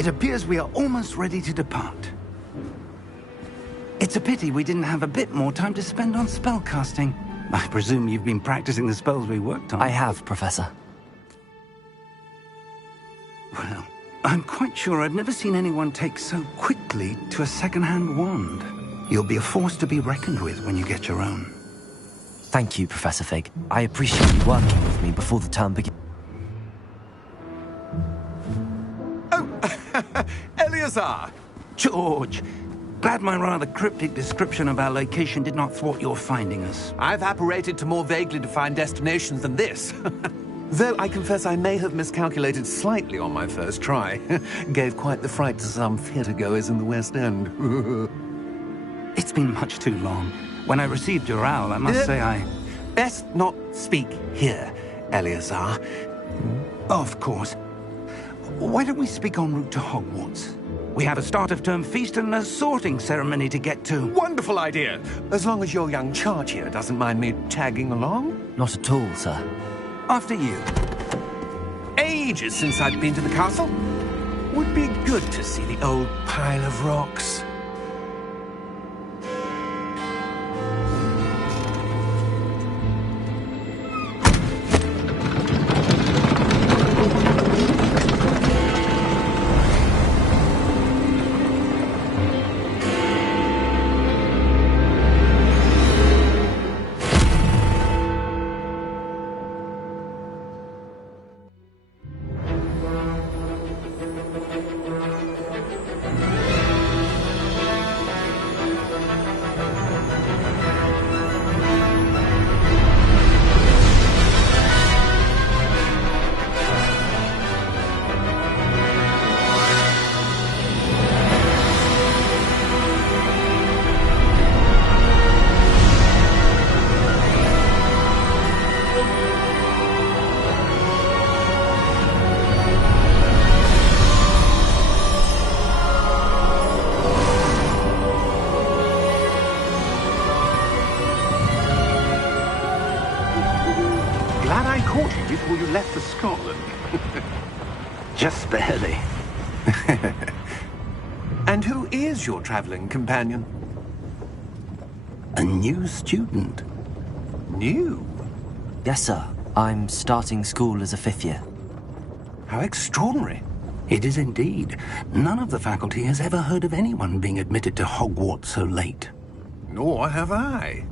It appears we are almost ready to depart. It's a pity we didn't have a bit more time to spend on spellcasting. I presume you've been practicing the spells we worked on. I have, Professor. Well, I'm quite sure I've never seen anyone take so quickly to a second-hand wand. You'll be a force to be reckoned with when you get your own. Thank you, Professor Fig. I appreciate you working with me before the term begins. Oh, Eleazar! George! Glad my rather cryptic description of our location did not thwart your finding us. I've apparated to more vaguely defined destinations than this. Though I confess I may have miscalculated slightly on my first try. Gave quite the fright to some theatre-goers in the West End. It's been much too long. When I received your owl, I must say I... Best not speak here, Eleazar. Of course. Why don't we speak en route to Hogwarts? We have a start-of-term feast and a sorting ceremony to get to. Wonderful idea! As long as your young charge here doesn't mind me tagging along. Not at all, sir. After you. Ages since I've been to the castle. Would be good to see the old pile of rocks. Before you left for Scotland. Just barely. And who is your traveling companion? A new student. New? Yes, sir. I'm starting school as a 5th year. How extraordinary. It is indeed. None of the faculty has ever heard of anyone being admitted to Hogwarts so late. Nor have I.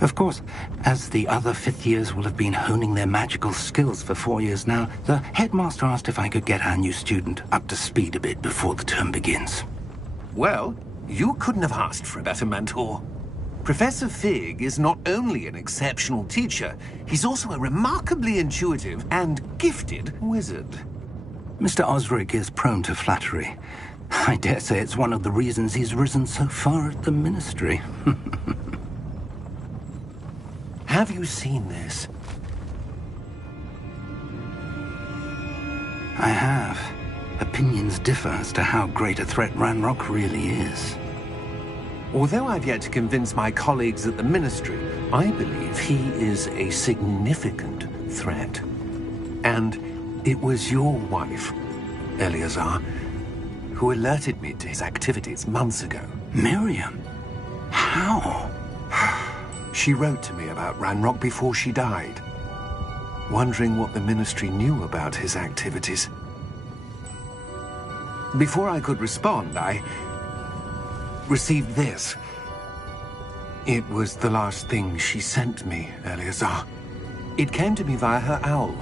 Of course, as the other 5th years will have been honing their magical skills for 4 years now, the headmaster asked if I could get our new student up to speed a bit before the term begins. Well, you couldn't have asked for a better mentor. Professor Fig is not only an exceptional teacher, he's also a remarkably intuitive and gifted wizard. Mr. Osric is prone to flattery. I dare say it's one of the reasons he's risen so far at the Ministry. Have you seen this? I have. Opinions differ as to how great a threat Ranrock really is. Although I've yet to convince my colleagues at the Ministry, I believe he is a significant threat. And it was your wife, Eleazar, who alerted me to his activities months ago. Miriam? How? She wrote to me about Ranrock before she died, wondering what the Ministry knew about his activities. Before I could respond, I received this. It was the last thing she sent me, Eleazar. It came to me via her owl,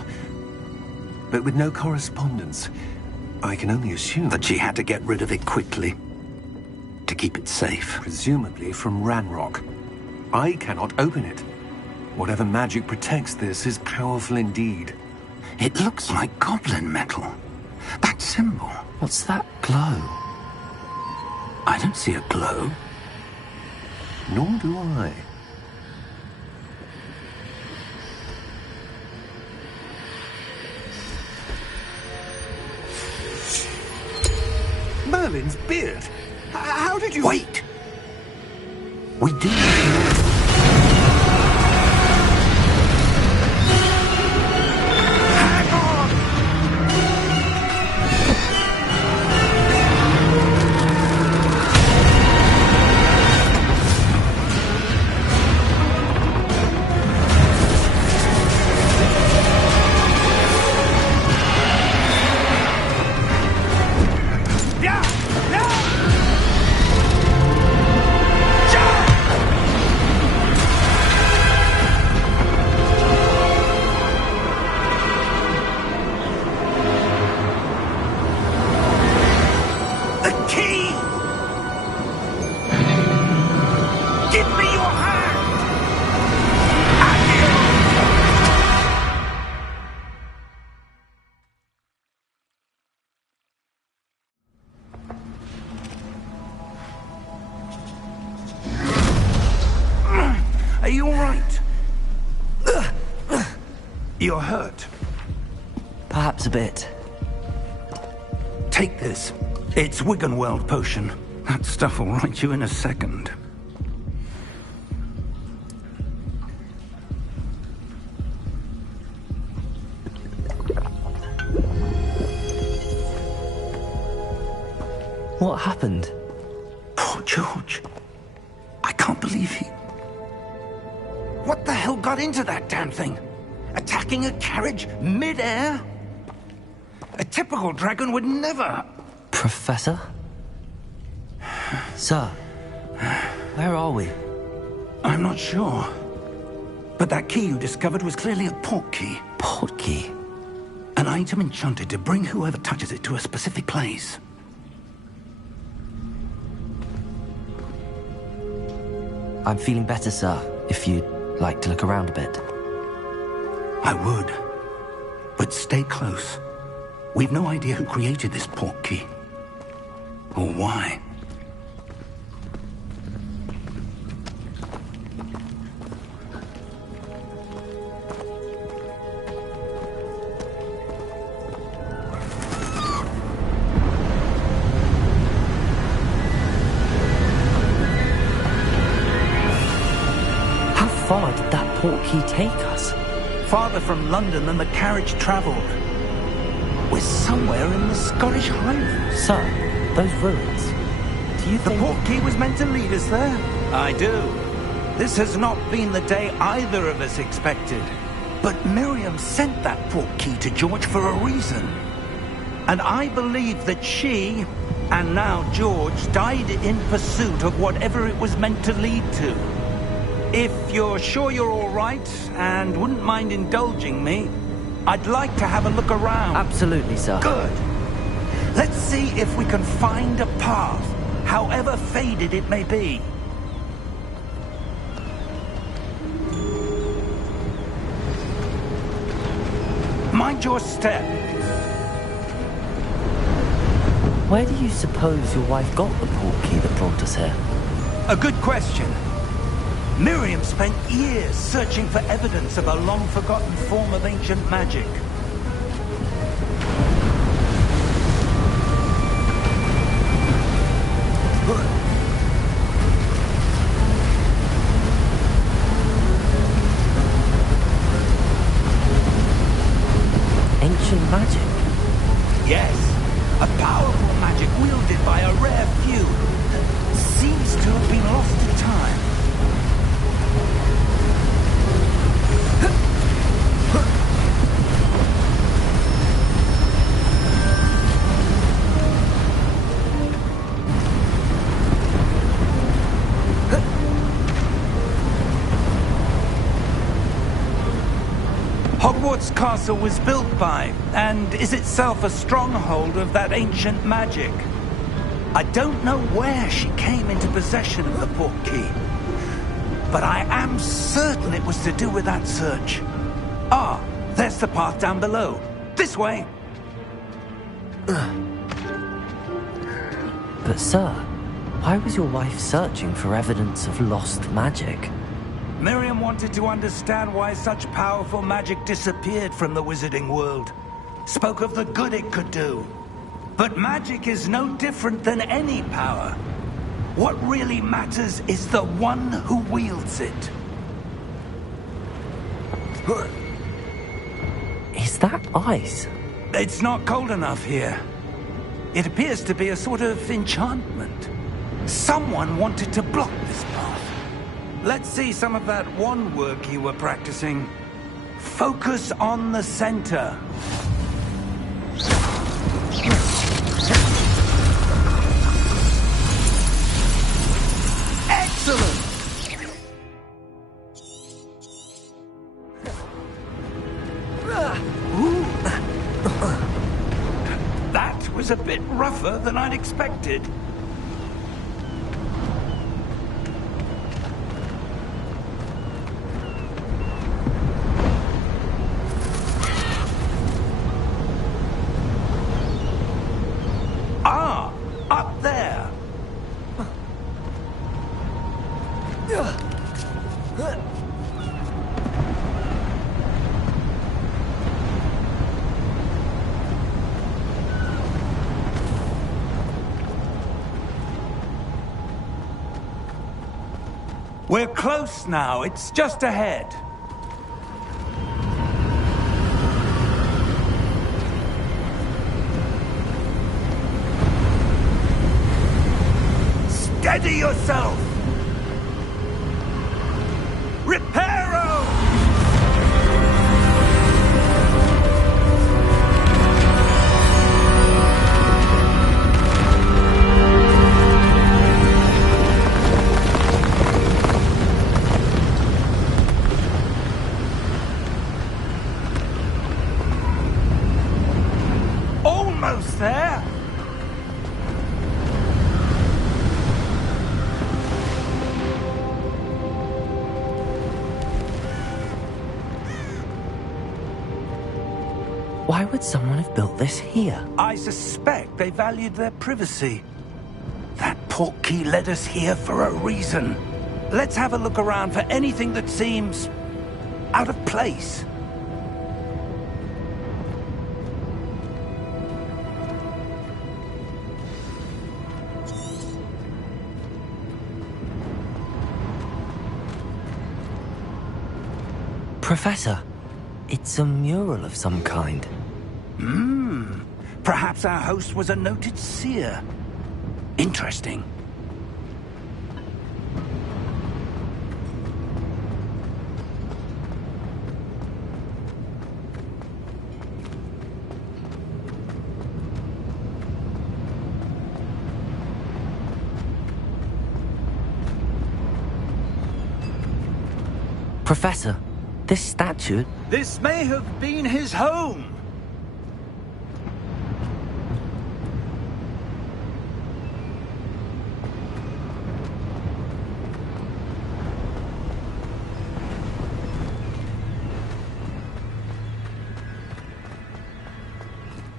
but with no correspondence. I can only assume that she had to get rid of it quickly, to keep it safe. Presumably from Ranrock. I cannot open it. Whatever magic protects this is powerful indeed. It looks like goblin metal. That symbol. What's that glow? I don't see a glow. Nor do I. Merlin's beard. How did you... Wait! We do. Hang on! You're hurt. Perhaps a bit. Take this. It's Wiggenweld potion. That stuff will right you in a second. What happened? Poor George. I can't believe he... What the hell got into that damn thing? Attacking a carriage mid-air? A typical dragon would never... Professor? Sir, where are we? I'm not sure. But that key you discovered was clearly a port key. Port key? An item enchanted to bring whoever touches it to a specific place. I'm feeling better, sir, if you'd like to look around a bit. I would. But stay close. We've no idea who created this port key. Or why. How far did that port key take us? Farther from London than the carriage travelled. We're somewhere in the Scottish Highlands. Sir, those ruins. Do you The think... port key was meant to lead us there? I do. This has not been the day either of us expected. But Miriam sent that port key to George for a reason. And I believe that she, and now George, died in pursuit of whatever it was meant to lead to. If you're sure you're all right, and wouldn't mind indulging me, I'd like to have a look around. Absolutely, sir. Good. Let's see if we can find a path, however faded it may be. Mind your step. Where do you suppose your wife got the port key that brought us here? A good question. Miriam spent years searching for evidence of a long-forgotten form of ancient magic. Ancient magic? Yes, a powerful magic wielded by a rare few. Seems to have been lost to time. Hogwarts Castle was built by, and is itself a stronghold of that ancient magic. I don't know where she came into possession of the port key, but I am certain it was to do with that search. Ah, there's the path down below. This way. But sir, why was your wife searching for evidence of lost magic? Miriam wanted to understand why such powerful magic disappeared from the wizarding world. Spoke of the good it could do. But magic is no different than any power. What really matters is the one who wields it. Is that ice? It's not cold enough here. It appears to be a sort of enchantment. Someone wanted to block this path. Let's see some of that wand work you were practicing. Focus on the center. Excellent! That was a bit rougher than I'd expected. Ah, up there. We're close now. It's just ahead. Steady yourself! Reparo! Almost there! Why would someone have built this here? I suspect they valued their privacy. That portkey led us here for a reason. Let's have a look around for anything that seems out of place. Professor, it's a mural of some kind. Perhaps our host was a noted seer. Interesting. Professor, this statue... This may have been his home.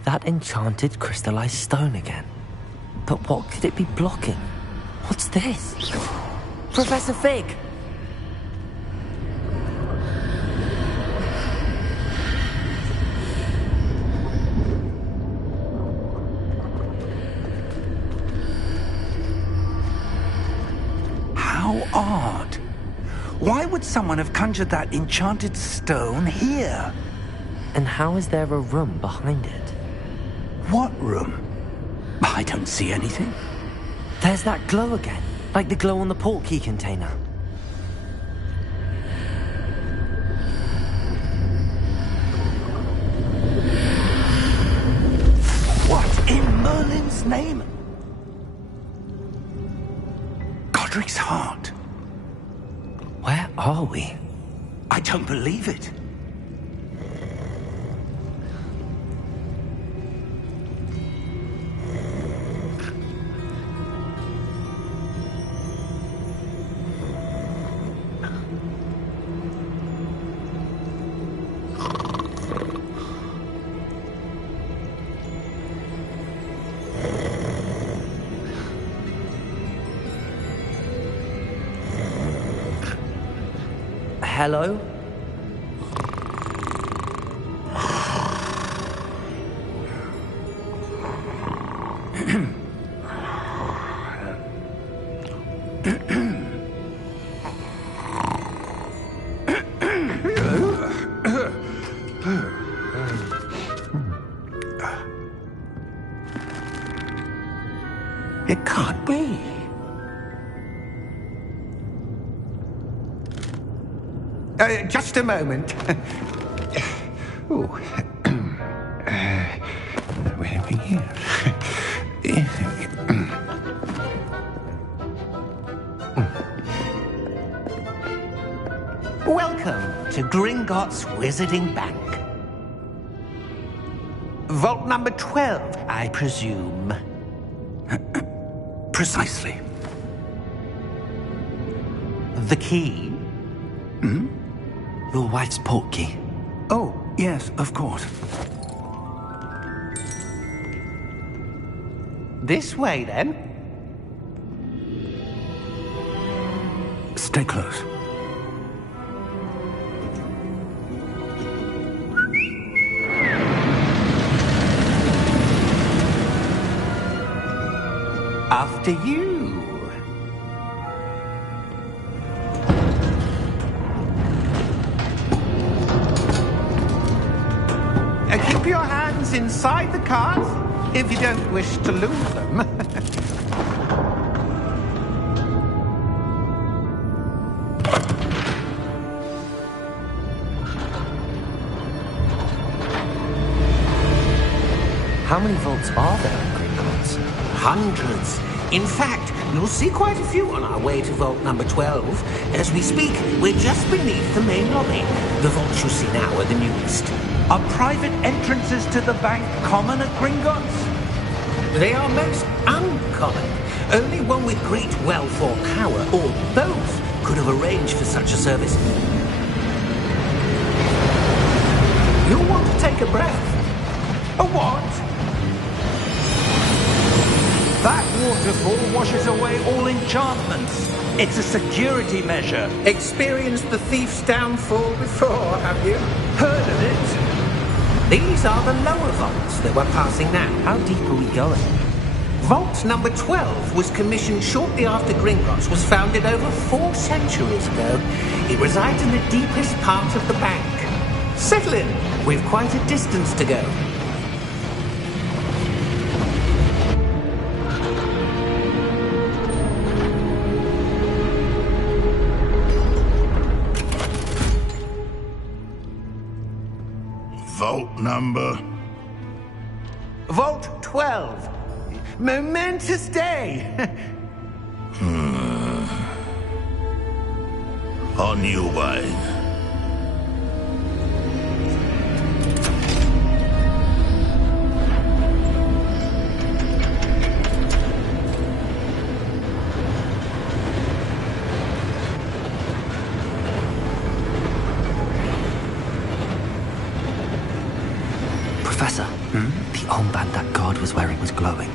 That enchanted crystallized stone again. But what could it be blocking? What's this? Professor Fig! How odd. Why would someone have conjured that enchanted stone here? And how is there a room behind it? What room? I don't see anything. There's that glow again, like the glow on the portkey container. What in Merlin's name? Godric's heart. Where are we? I don't believe it. Hello? It can't be. Just a moment. Oh. Where are we here? Welcome to Gringotts Wizarding Bank. Vault number 12, I presume. Precisely. The key? Your wife's portkey. Oh, yes, of course. This way, then. Stay close. After you. inside the cart, if you don't wish to lose them. How many vaults are there in Gringotts? Hundreds. In fact, you'll see quite a few on our way to vault number 12. As we speak, we're just beneath the main lobby. The vaults you see now are the newest. Are private entrances to the bank common at Gringotts? They are most uncommon. Only one with great wealth or power, or both, could have arranged for such a service. You'll want to take a breath. A what? That waterfall washes away all enchantments. It's a security measure. Experienced the thief's downfall before, have you? Heard of it? These are the lower vaults that we're passing now. How deep are we going? Vault number 12 was commissioned shortly after Gringotts was founded over 4 centuries ago. It resides in the deepest part of the bank. Settle in. We've quite a distance to go. Vault number? Vault 12. Momentous day. On your way. Professor, the armband that guard was wearing was glowing.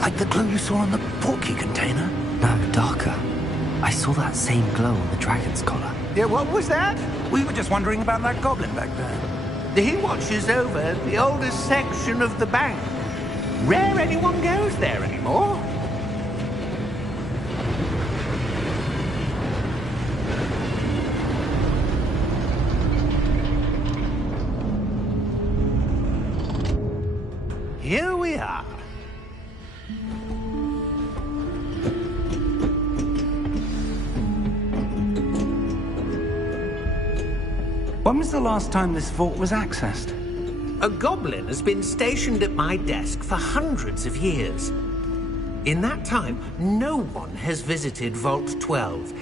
Like the glow you saw on the portkey container? No, darker. I saw that same glow on the dragon's collar. Yeah, what was that? We were just wondering about that goblin back there. He watches over the oldest section of the bank. Rare anyone goes there anymore. Here we are. When was the last time this vault was accessed? A goblin has been stationed at my desk for hundreds of years. In that time, no one has visited Vault 12.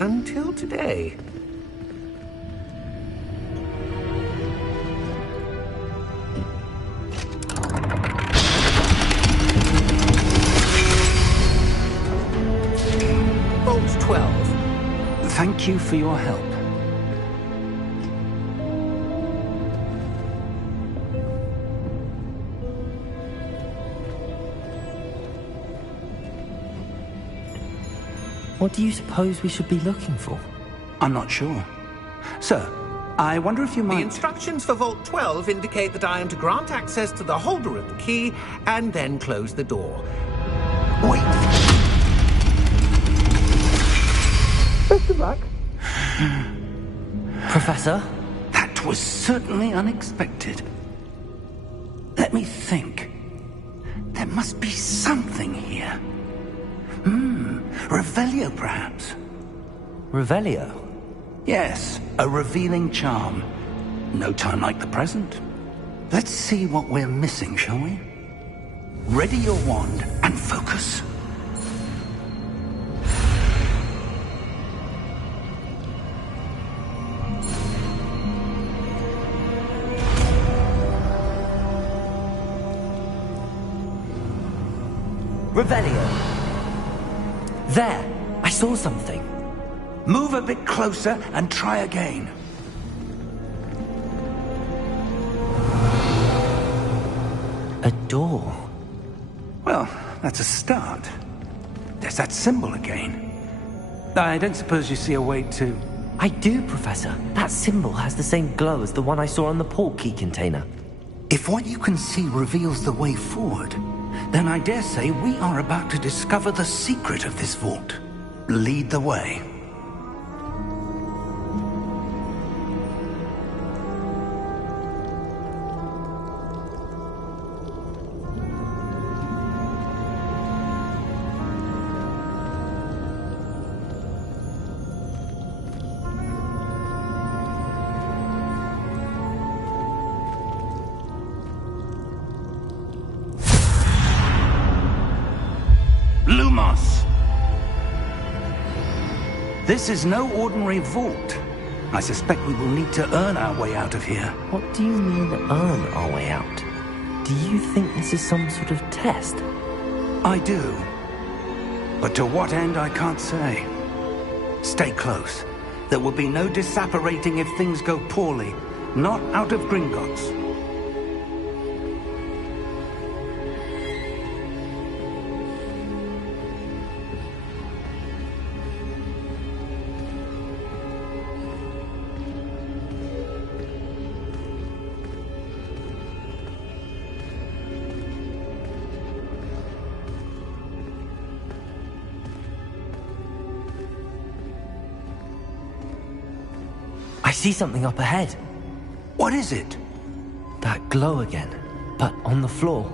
Until today. Vault 12. Thank you for your help. What do you suppose we should be looking for? I'm not sure. Sir, I wonder if you The might... instructions for Vault 12 indicate that I am to grant access to the holder of the key and then close the door. Wait! Best of luck. Professor? That was certainly unexpected. Let me think. There must be something here. Revelio, perhaps? Revelio? Yes, a revealing charm. No time like the present. Let's see what we're missing, shall we? Ready your wand and focus. Revelio. There! I saw something. Move a bit closer and try again. A door. Well, that's a start. There's that symbol again. I don't suppose you see a way to... I do, Professor. That symbol has the same glow as the one I saw on the portkey container. If what you can see reveals the way forward, then I dare say we are about to discover the secret of this vault. Lead the way. Lumos! This is no ordinary vault. I suspect we will need to earn our way out of here. What do you mean, earn our way out? Do you think this is some sort of test? I do. But to what end, I can't say. Stay close. There will be no disapparating if things go poorly. Not out of Gringotts. I see something up ahead. What is it? That glow again, but on the floor.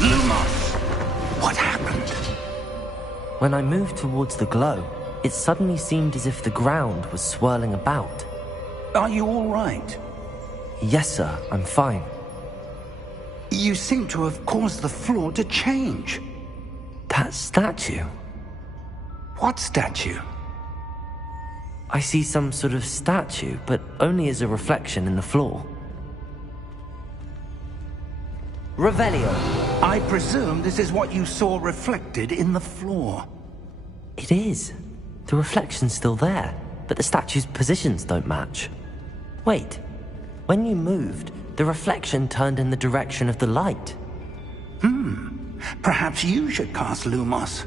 Lumos! What happened? When I moved towards the glow, it suddenly seemed as if the ground was swirling about. Are you all right? Yes, sir, I'm fine. You seem to have caused the floor to change. That statue? What statue? I see some sort of statue, but only as a reflection in the floor. Revelio. I presume this is what you saw reflected in the floor. It is. The reflection's still there, but the statue's positions don't match. Wait, when you moved, the reflection turned in the direction of the light. Perhaps you should cast Lumos.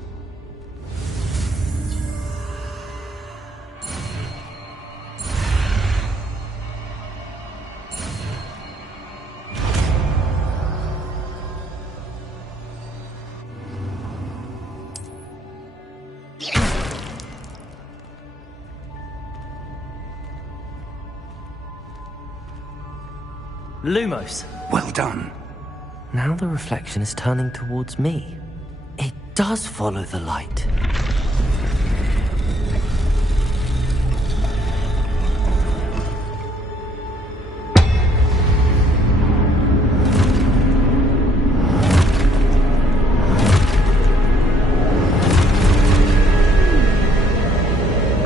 Lumos. Well done. Now the reflection is turning towards me. It does follow the light.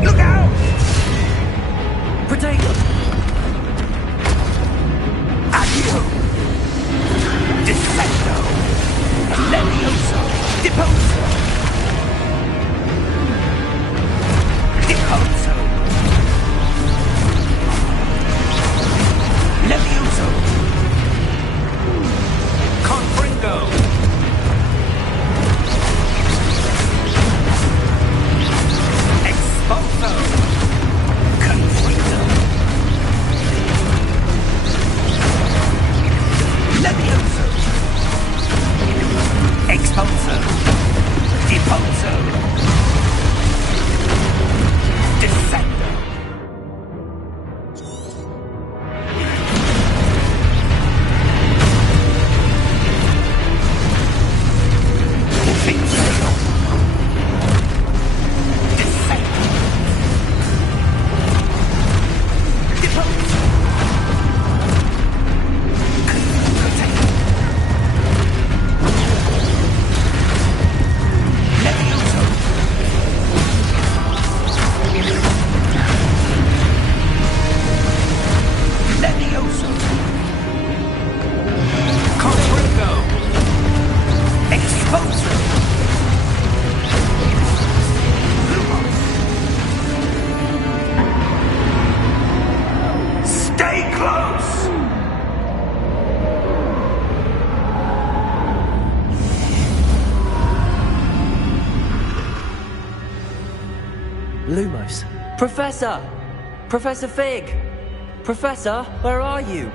Look out! Potato! Accio! Defendo! Levioso! Deposo! Deposo! Levioso! Confringo! Exposo! Confringo! Levioso! Expulso! Deposo! Descendo! Finzo! Descendo! Deposo! Levioso! Levioso! Confringo! Exposo! Lumos! Stay close! Lumos. Professor! Professor Fig! Professor, where are you?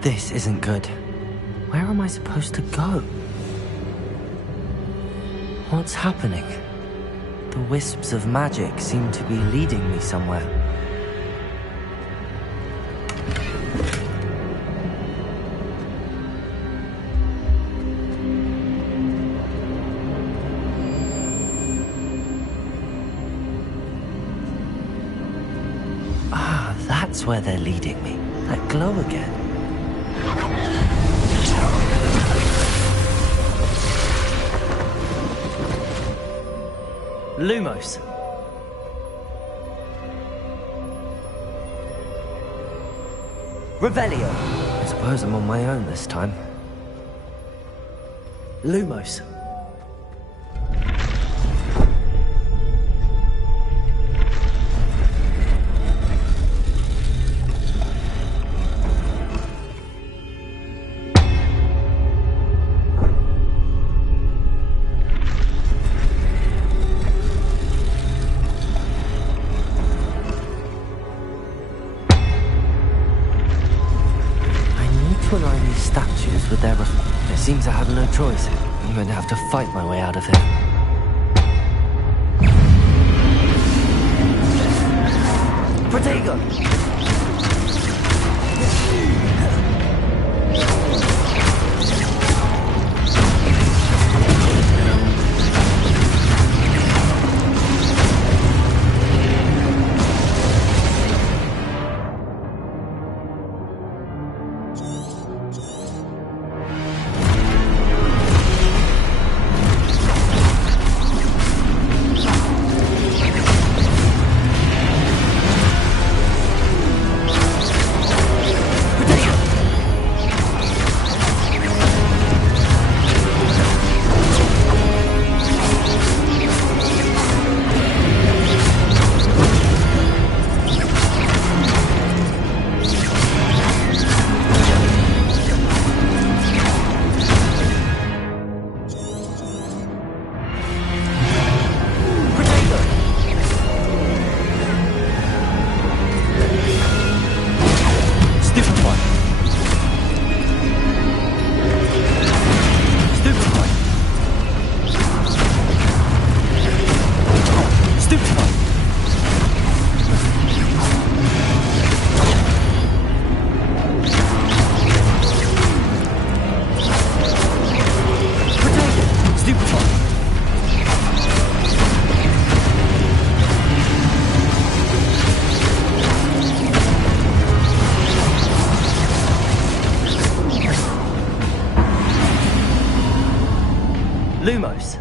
This isn't good. Where am I supposed to go? What's happening? The wisps of magic seem to be leading me somewhere. where they're leading me. That glow again. Lumos. Revelio. I suppose I'm on my own this time. Lumos. With their it seems I have no choice. I'm going to have to fight my way out of here. Protego! Lumos.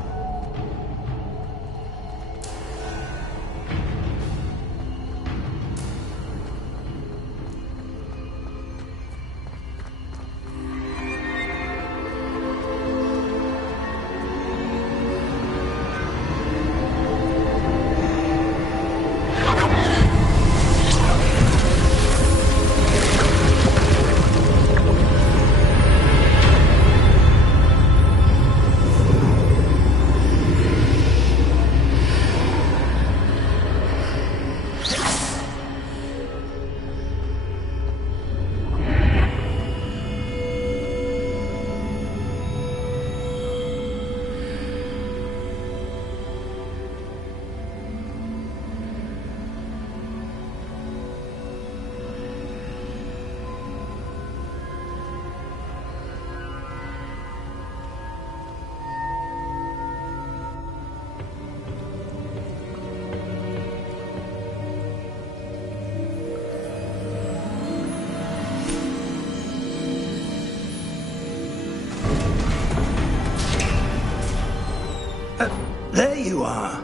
There you are.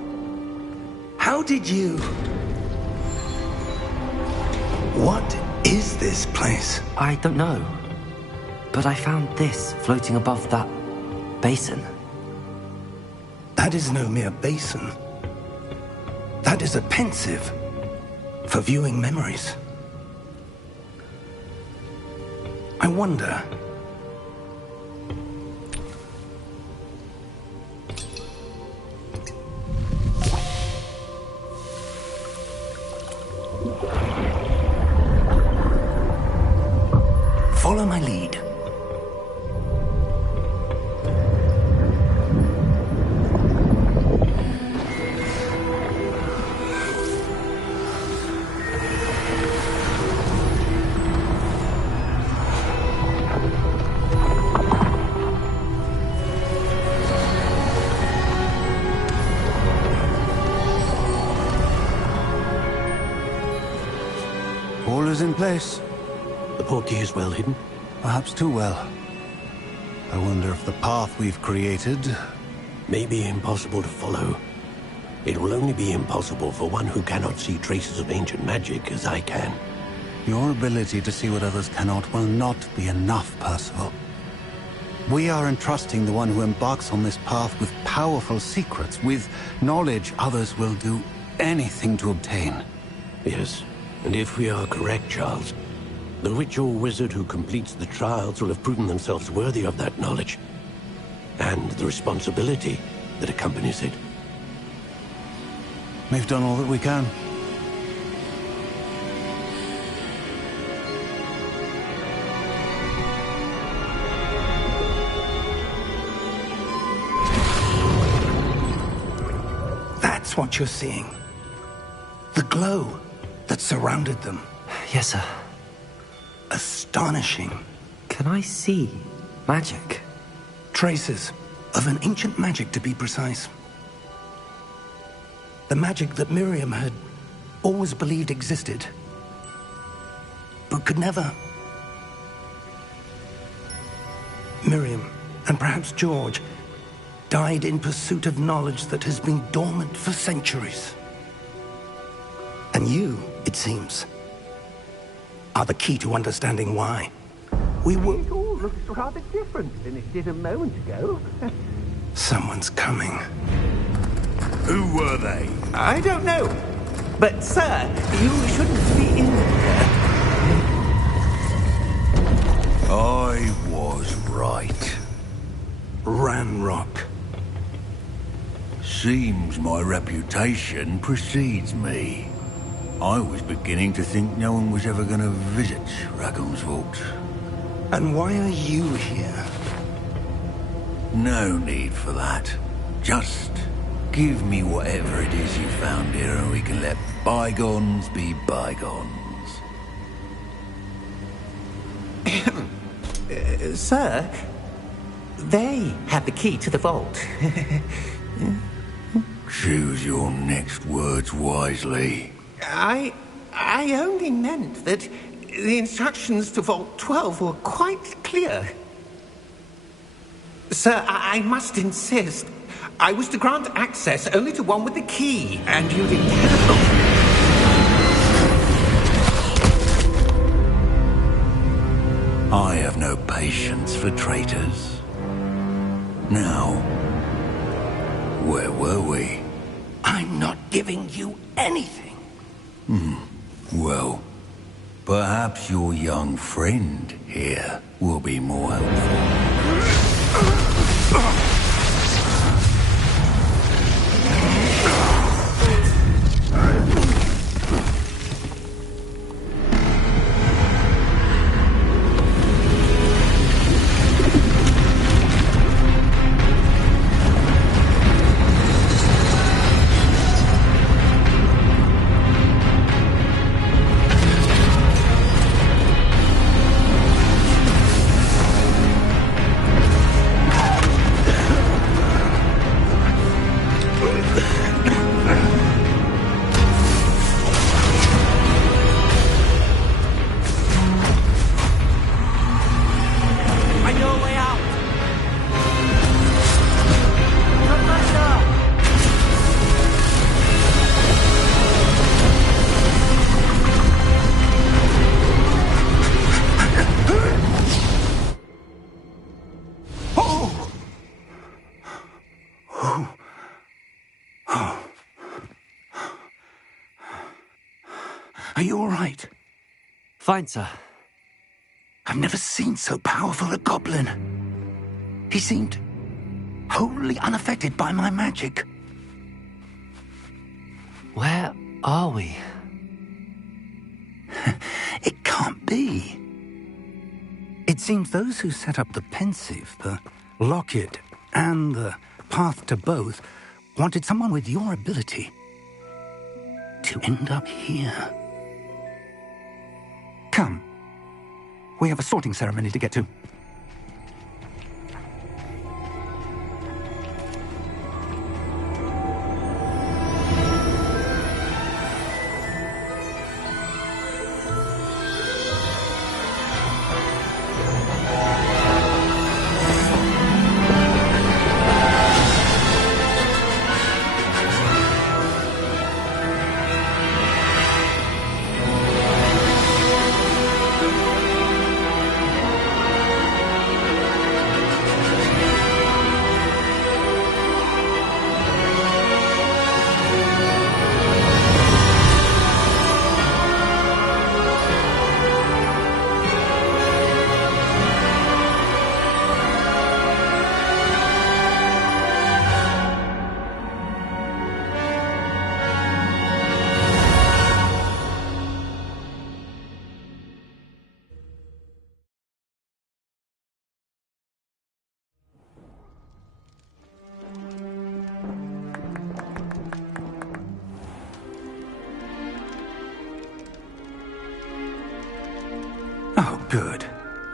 How did you... What is this place? I don't know. But I found this floating above that basin. That is no mere basin. That is a pensive for viewing memories. I wonder... Follow my lead. All is in place. The portkey is well hidden? Perhaps too well. I wonder if the path we've created... may be impossible to follow. It will only be impossible for one who cannot see traces of ancient magic as I can. Your ability to see what others cannot will not be enough, Percival. We are entrusting the one who embarks on this path with powerful secrets, with knowledge others will do anything to obtain. Yes, and if we are correct, Charles, the witch or wizard who completes the trials will have proven themselves worthy of that knowledge, and the responsibility that accompanies it. We've done all that we can. That's what you're seeing. The glow that surrounded them. Yes, sir. Astonishing. Can I see magic? Traces of an ancient magic, to be precise. The magic that Miriam had always believed existed, but could never. Miriam, and perhaps George, died in pursuit of knowledge that has been dormant for centuries. And you, it seems, are the key to understanding why. We were... It all looks rather different than it did a moment ago. Someone's coming. Who were they? I don't know. But, sir, you shouldn't be in here. I was right. Ranrock. Seems my reputation precedes me. I was beginning to think no one was ever going to visit Rackham's Vault. And why are you here? No need for that. Just give me whatever it is you found here and we can let bygones be bygones. Sir, they have the key to the vault. Choose your next words wisely. I only meant that the instructions to Vault 12 were quite clear. Sir, I must insist. I was to grant access only to one with the key, and you didn't. I have no patience for traitors. Now, where were we? I'm not giving you anything. Well, perhaps your young friend here will be more helpful. Are you all right? Fine, sir. I've never seen so powerful a goblin. He seemed wholly unaffected by my magic. Where are we? It can't be. It seems those who set up the Pensieve, the Locket, and the Path to Both wanted someone with your ability to end up here. Come. We have a sorting ceremony to get to.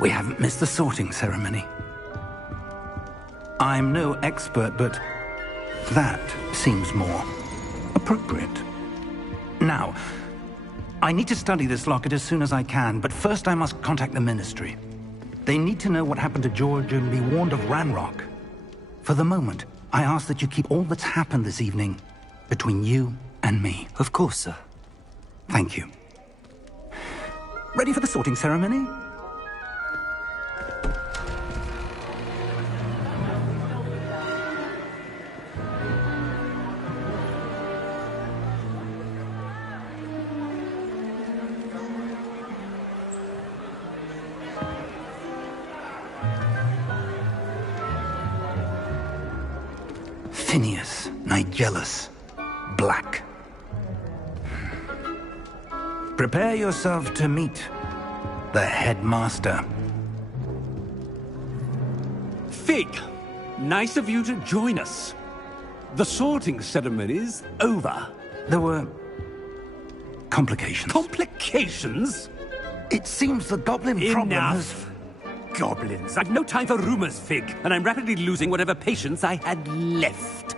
We haven't missed the sorting ceremony. I'm no expert, but that seems more appropriate. Now, I need to study this locket as soon as I can, but first I must contact the Ministry. They need to know what happened to George and be warned of Ranrock. For the moment, I ask that you keep all that's happened this evening between you and me. Of course, sir. Thank you. Ready for the sorting ceremony? Phineas Nigellus Black. Prepare yourself to meet the headmaster. Fig, nice of you to join us. The sorting ceremony's over. There were complications. Complications? It seems the goblin problem has... Enough. Goblins. I've no time for rumors, Fig, and I'm rapidly losing whatever patience I had left.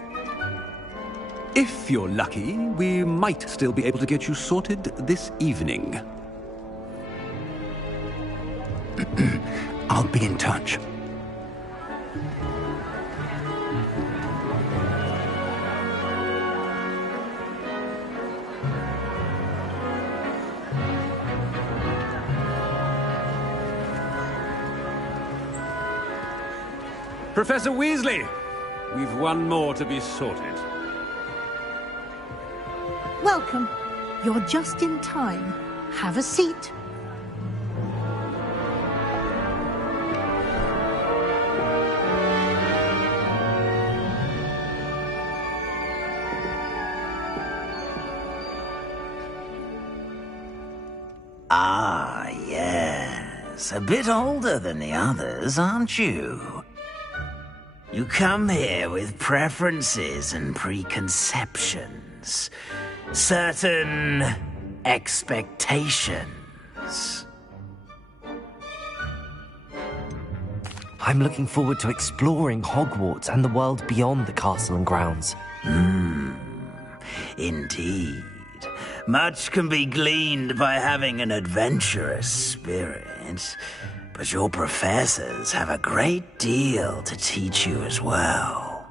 If you're lucky, we might still be able to get you sorted this evening. I'll be in touch. Professor Weasley, we've one more to be sorted. Welcome. You're just in time. Have a seat. Ah, yes. A bit older than the others, aren't you? You come here with preferences and preconceptions. Certain expectations. I'm looking forward to exploring Hogwarts and the world beyond the castle and grounds. Indeed. Much can be gleaned by having an adventurous spirit, but your professors have a great deal to teach you as well.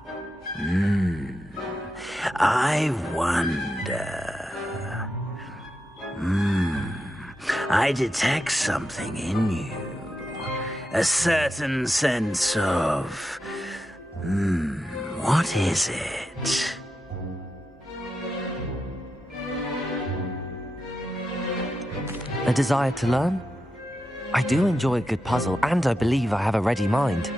I wonder... I detect something in you. A certain sense of... what is it? A desire to learn? I do enjoy a good puzzle, and I believe I have a ready mind.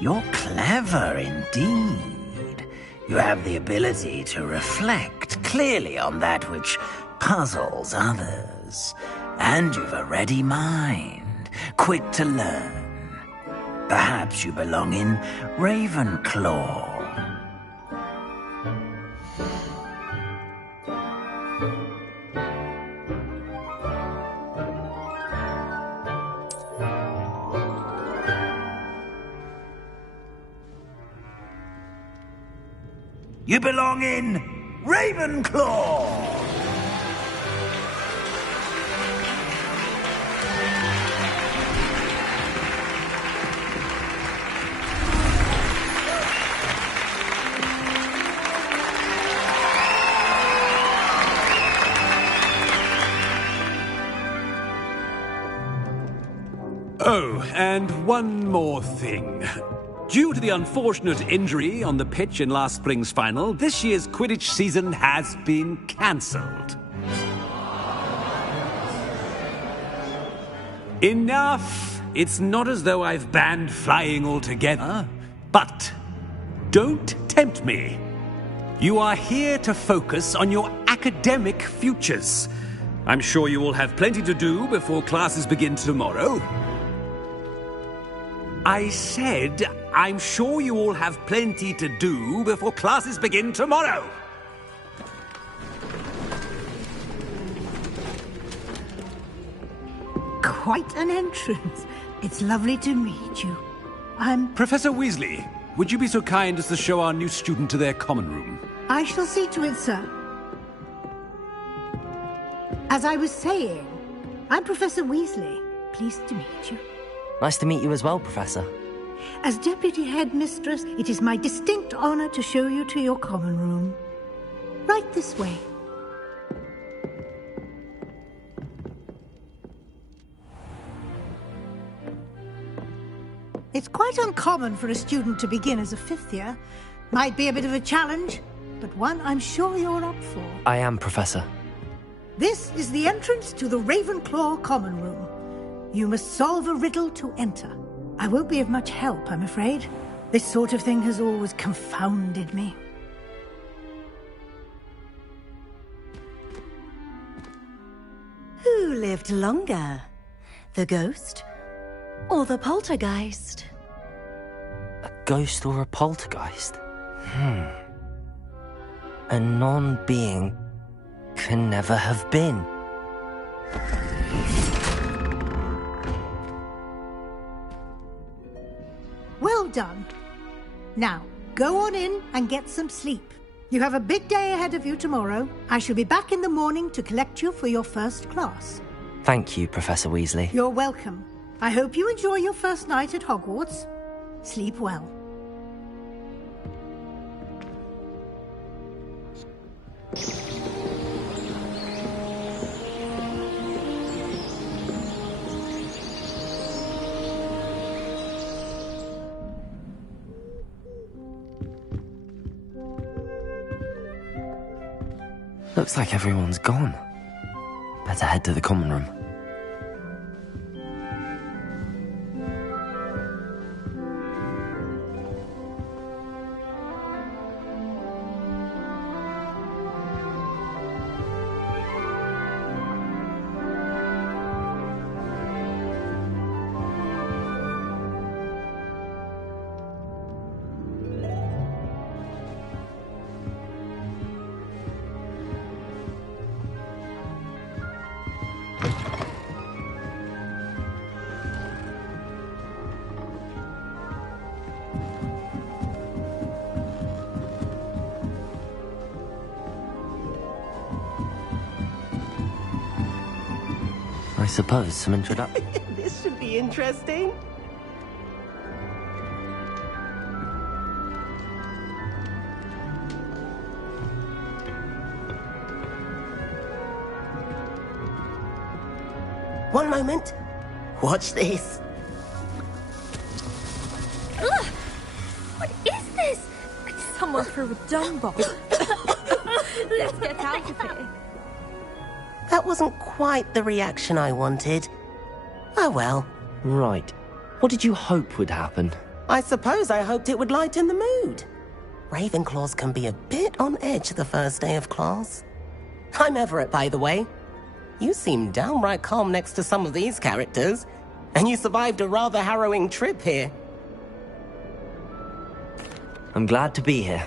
You're clever indeed. You have the ability to reflect clearly on that which puzzles others. And you've a ready mind, quick to learn. Perhaps you belong in Ravenclaw. You belong in Ravenclaw! Oh, and one more thing. Due to the unfortunate injury on the pitch in last spring's final, this year's Quidditch season has been cancelled. Enough! It's not as though I've banned flying altogether. But don't tempt me. You are here to focus on your academic futures. I'm sure you will have plenty to do before classes begin tomorrow. I said, I'm sure you all have plenty to do before classes begin tomorrow. quite an entrance. It's lovely to meet you. Professor Weasley, would you be so kind as to show our new student to their common room? I shall see to it, sir. As I was saying, I'm Professor Weasley. Pleased to meet you. Nice to meet you as well, Professor. As Deputy Headmistress, it is my distinct honor to show you to your common room. Right this way. It's quite uncommon for a student to begin as a fifth year. Might be a bit of a challenge, but one I'm sure you're up for. I am, Professor. This is the entrance to the Ravenclaw common room. You must solve a riddle to enter. I won't be of much help, I'm afraid. This sort of thing has always confounded me. Who lived longer? The ghost or the poltergeist? A ghost or a poltergeist? A non-being can never have been. Well done. Now, go on in and get some sleep. You have a big day ahead of you tomorrow. I shall be back in the morning to collect you for your first class. Thank you, Professor Weasley. You're welcome. I hope you enjoy your first night at Hogwarts. Sleep well. Looks like everyone's gone. Better head to the common room. I suppose some introduction. This should be interesting. One moment. Watch this. Ugh! What is this? Someone threw a dung bomb. Let's get out of here. That wasn't quite the reaction I wanted. Oh well. Right. What did you hope would happen? I suppose I hoped it would lighten the mood. Ravenclaws can be a bit on edge the first day of class. I'm Everett, by the way. You seem downright calm next to some of these characters, and you survived a rather harrowing trip here. I'm glad to be here.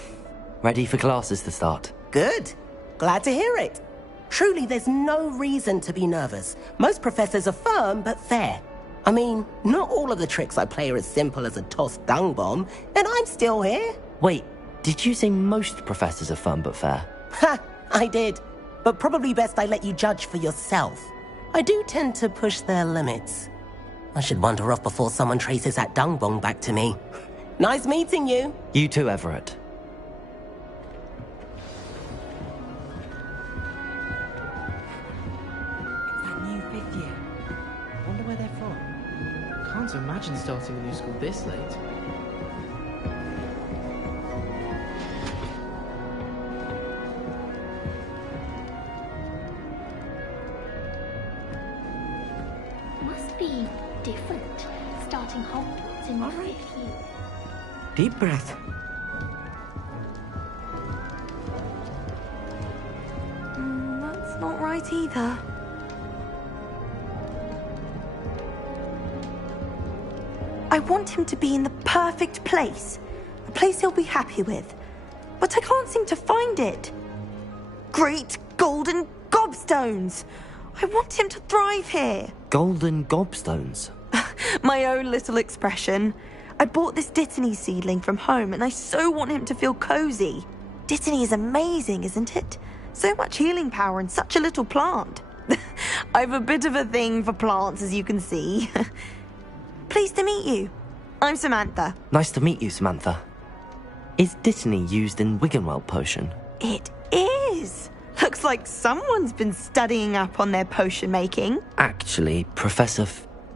Ready for classes to start. Good. Glad to hear it. Truly, there's no reason to be nervous. Most professors are firm but fair. I mean, not all of the tricks I play are as simple as a tossed dung bomb, and I'm still here. Wait, did you say most professors are firm but fair? Ha! I did. But probably best I let you judge for yourself. I do tend to push their limits. I should wander off before someone traces that dung bomb back to me. Nice meeting you. You too, Everett. I can't imagine starting a new school this late. Must be different, starting Hogwarts in right here. Deep breath. That's not right either. I want him to be in the perfect place. A place he'll be happy with. But I can't seem to find it. Great golden gobstones! I want him to thrive here. Golden gobstones. My own little expression. I bought this Dittany seedling from home and I so want him to feel cozy. Dittany is amazing, isn't it? So much healing power in such a little plant. I've a bit of a thing for plants, as you can see. Pleased to meet you. I'm Samantha. Nice to meet you, Samantha. Is Dittany used in Wiggenweld potion? It is. Looks like someone's been studying up on their potion making. Actually, Professor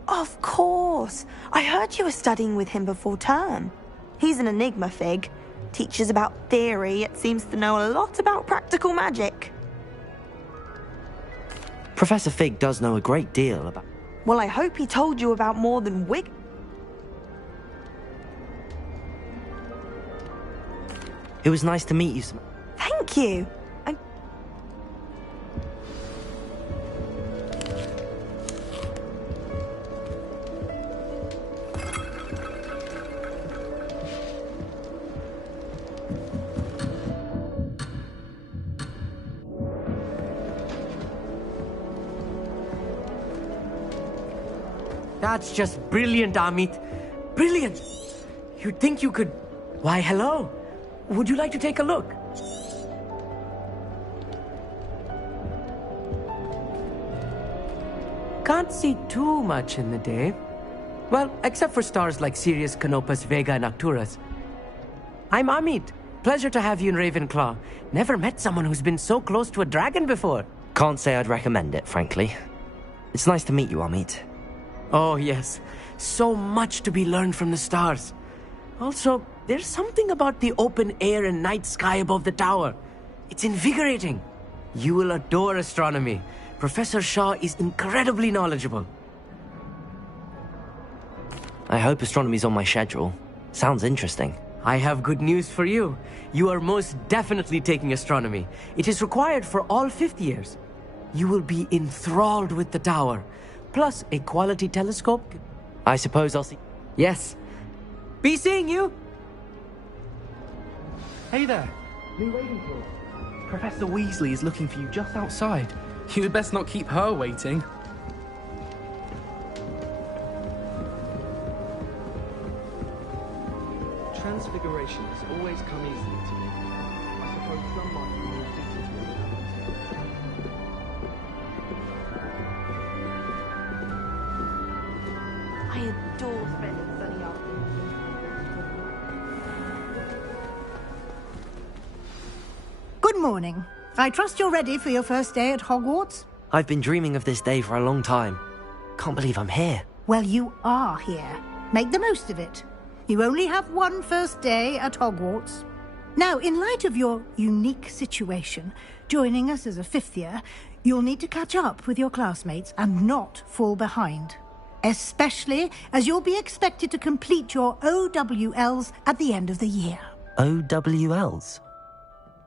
Of course. I heard you were studying with him before term. He's an enigma fig. Teaches about theory, yet seems to know a lot about practical magic. Professor Fig does know a great deal about... Well, I hope he told you about more than It was nice to meet you, Samantha. Thank you. That's just brilliant, Amit. Brilliant! You'd think you could... Why, hello. Would you like to take a look? Can't see too much in the day. Well, except for stars like Sirius, Canopus, Vega, and Arcturus. I'm Amit. Pleasure to have you in Ravenclaw. Never met someone who's been so close to a dragon before. Can't say I'd recommend it, frankly. It's nice to meet you, Amit. Oh, yes. So much to be learned from the stars. Also, there's something about the open air and night sky above the tower. It's invigorating. You will adore astronomy. Professor Shaw is incredibly knowledgeable. I hope astronomy's on my schedule. Sounds interesting. I have good news for you. You are most definitely taking astronomy. It is required for all 5th years. You will be enthralled with the tower. Plus, a quality telescope. I suppose I'll see... Yes. Be seeing you! Hey there. New Ravenclaw. Professor Weasley is looking for you just outside. You'd best not keep her waiting. Transfiguration has always come easily to me. I suppose some might be more suited to it. I adore spending sunny afternoons. Good morning. I trust you're ready for your first day at Hogwarts? I've been dreaming of this day for a long time. Can't believe I'm here. Well, you are here. Make the most of it. You only have one first day at Hogwarts. Now, in light of your unique situation, joining us as a 5th year, you'll need to catch up with your classmates and not fall behind. Especially as you'll be expected to complete your OWLs at the end of the year. OWLs?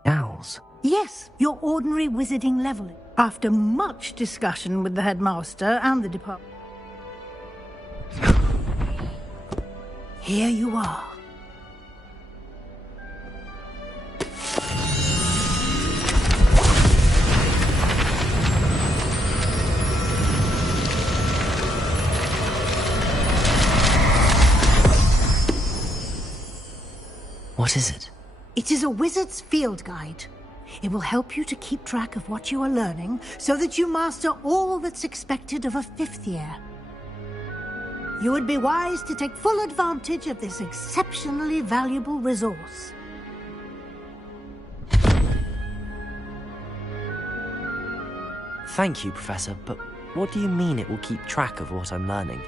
Owls? Yes, your ordinary wizarding leveling. After much discussion with the headmaster and the department. Here you are. What is it? It is a wizard's field guide. It will help you to keep track of what you are learning so that you master all that's expected of a 5th year. You would be wise to take full advantage of this exceptionally valuable resource. Thank you, Professor, but what do you mean it will keep track of what I'm learning?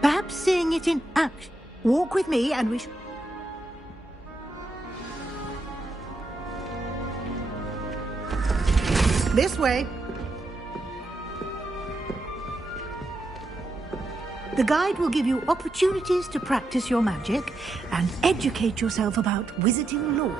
Perhaps seeing it in action. Walk with me and we shall... This way. The guide will give you opportunities to practice your magic and educate yourself about wizarding lore.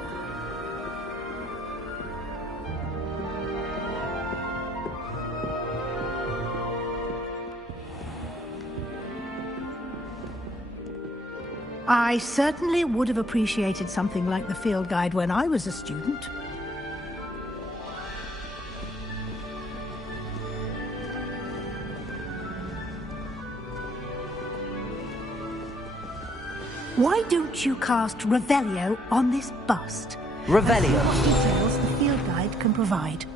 I certainly would have appreciated something like the field guide when I was a student. Why don't you cast Revelio on this bust? Revelio. And see what details the field guide can provide.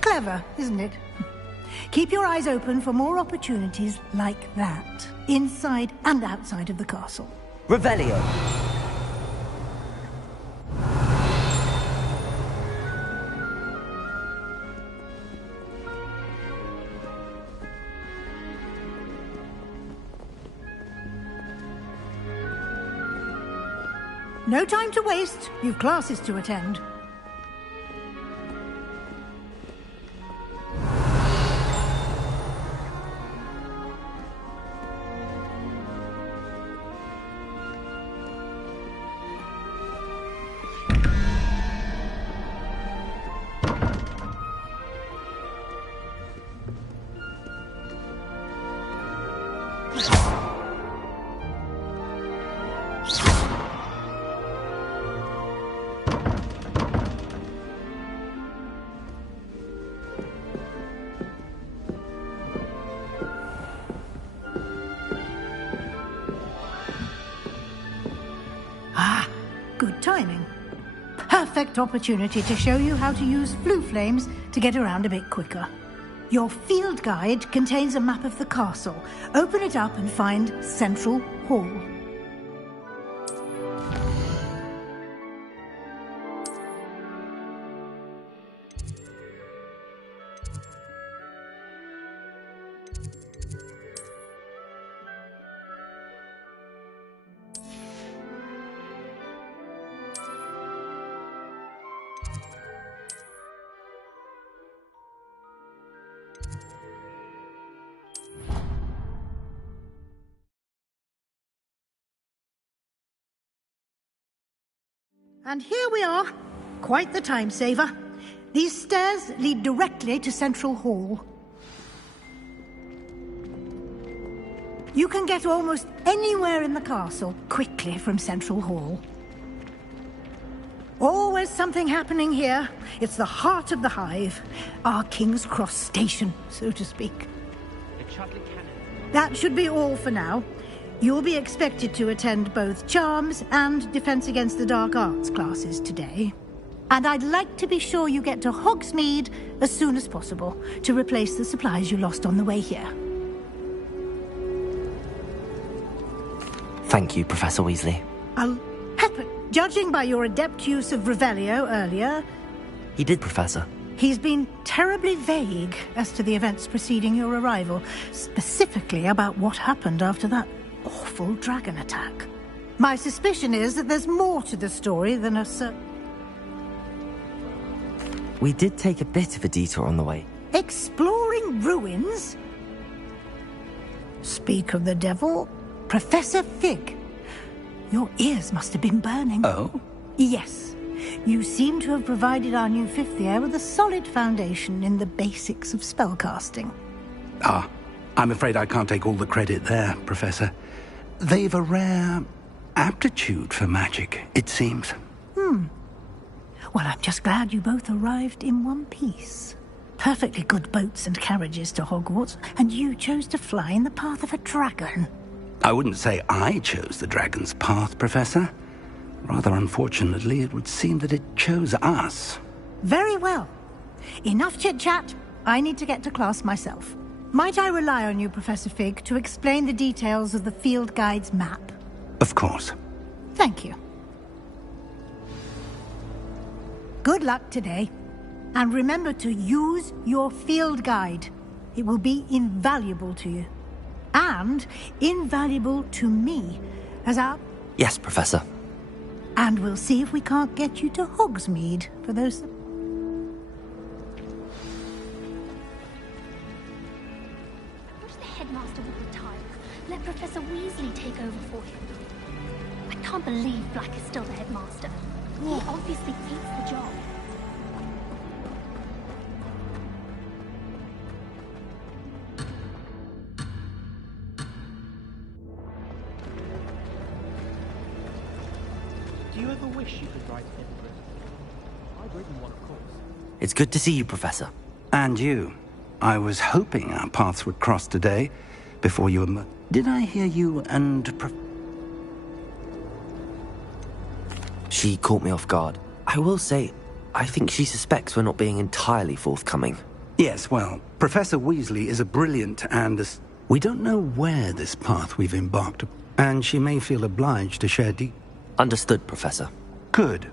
Clever, isn't it? Keep your eyes open for more opportunities like that, inside and outside of the castle. Revelio. No time to waste. You've classes to attend. Good timing. Perfect opportunity to show you how to use flue flames to get around a bit quicker. Your field guide contains a map of the castle. Open it up and find Central Hall. And here we are. Quite the time saver. These stairs lead directly to Central Hall. You can get almost anywhere in the castle quickly from Central Hall. Always something happening here. It's the heart of the hive. Our King's Cross station, so to speak. That should be all for now. You'll be expected to attend both Charms and Defense Against the Dark Arts classes today. And I'd like to be sure you get to Hogsmeade as soon as possible to replace the supplies you lost on the way here. Thank you, Professor Weasley. I'll happen. Judging by your adept use of Revelio earlier... He did, Professor. He's been terribly vague as to the events preceding your arrival, specifically about what happened after that awful dragon attack. My suspicion is that there's more to the story than a We did take a bit of a detour on the way. Exploring ruins? Speak of the devil, Professor Fig. Your ears must have been burning. Oh? Yes. You seem to have provided our new fifth year with a solid foundation in the basics of spellcasting. Ah, I'm afraid I can't take all the credit there, Professor. They've a rare aptitude for magic, it seems. Well, I'm just glad you both arrived in one piece. Perfectly good boats and carriages to Hogwarts, and you chose to fly in the path of a dragon. I wouldn't say I chose the dragon's path, Professor. Rather unfortunately, it would seem that it chose us. Very well. Enough chit-chat. I need to get to class myself. Might I rely on you, Professor Fig, to explain the details of the field guide's map? Of course. Thank you. Good luck today. And remember to use your field guide. It will be invaluable to you. And invaluable to me as our... Yes, Professor. And we'll see if we can't get you to Hogsmeade for those... Approach the headmaster with the tiles. Let Professor Weasley take over for him. I can't can't believe Black is still the headmaster. He obviously hates the job. Do you ever wish you could write Emperor? I've written one, of course. It's good to see you, Professor. And you. I was hoping our paths would cross today, before you Did I hear you and She caught me off guard. I will say, I think she suspects we're not being entirely forthcoming. Yes, well, Professor Weasley is a brilliant and we don't know where this path we've embarked upon, and she may feel obliged to share Understood, Professor. Good.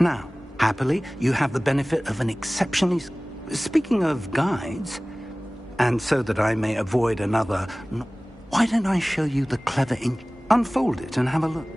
Now, happily, you have the benefit of an exceptionally... Speaking of guides, and so that I may avoid another... Why don't I show you the clever Unfold it and have a look.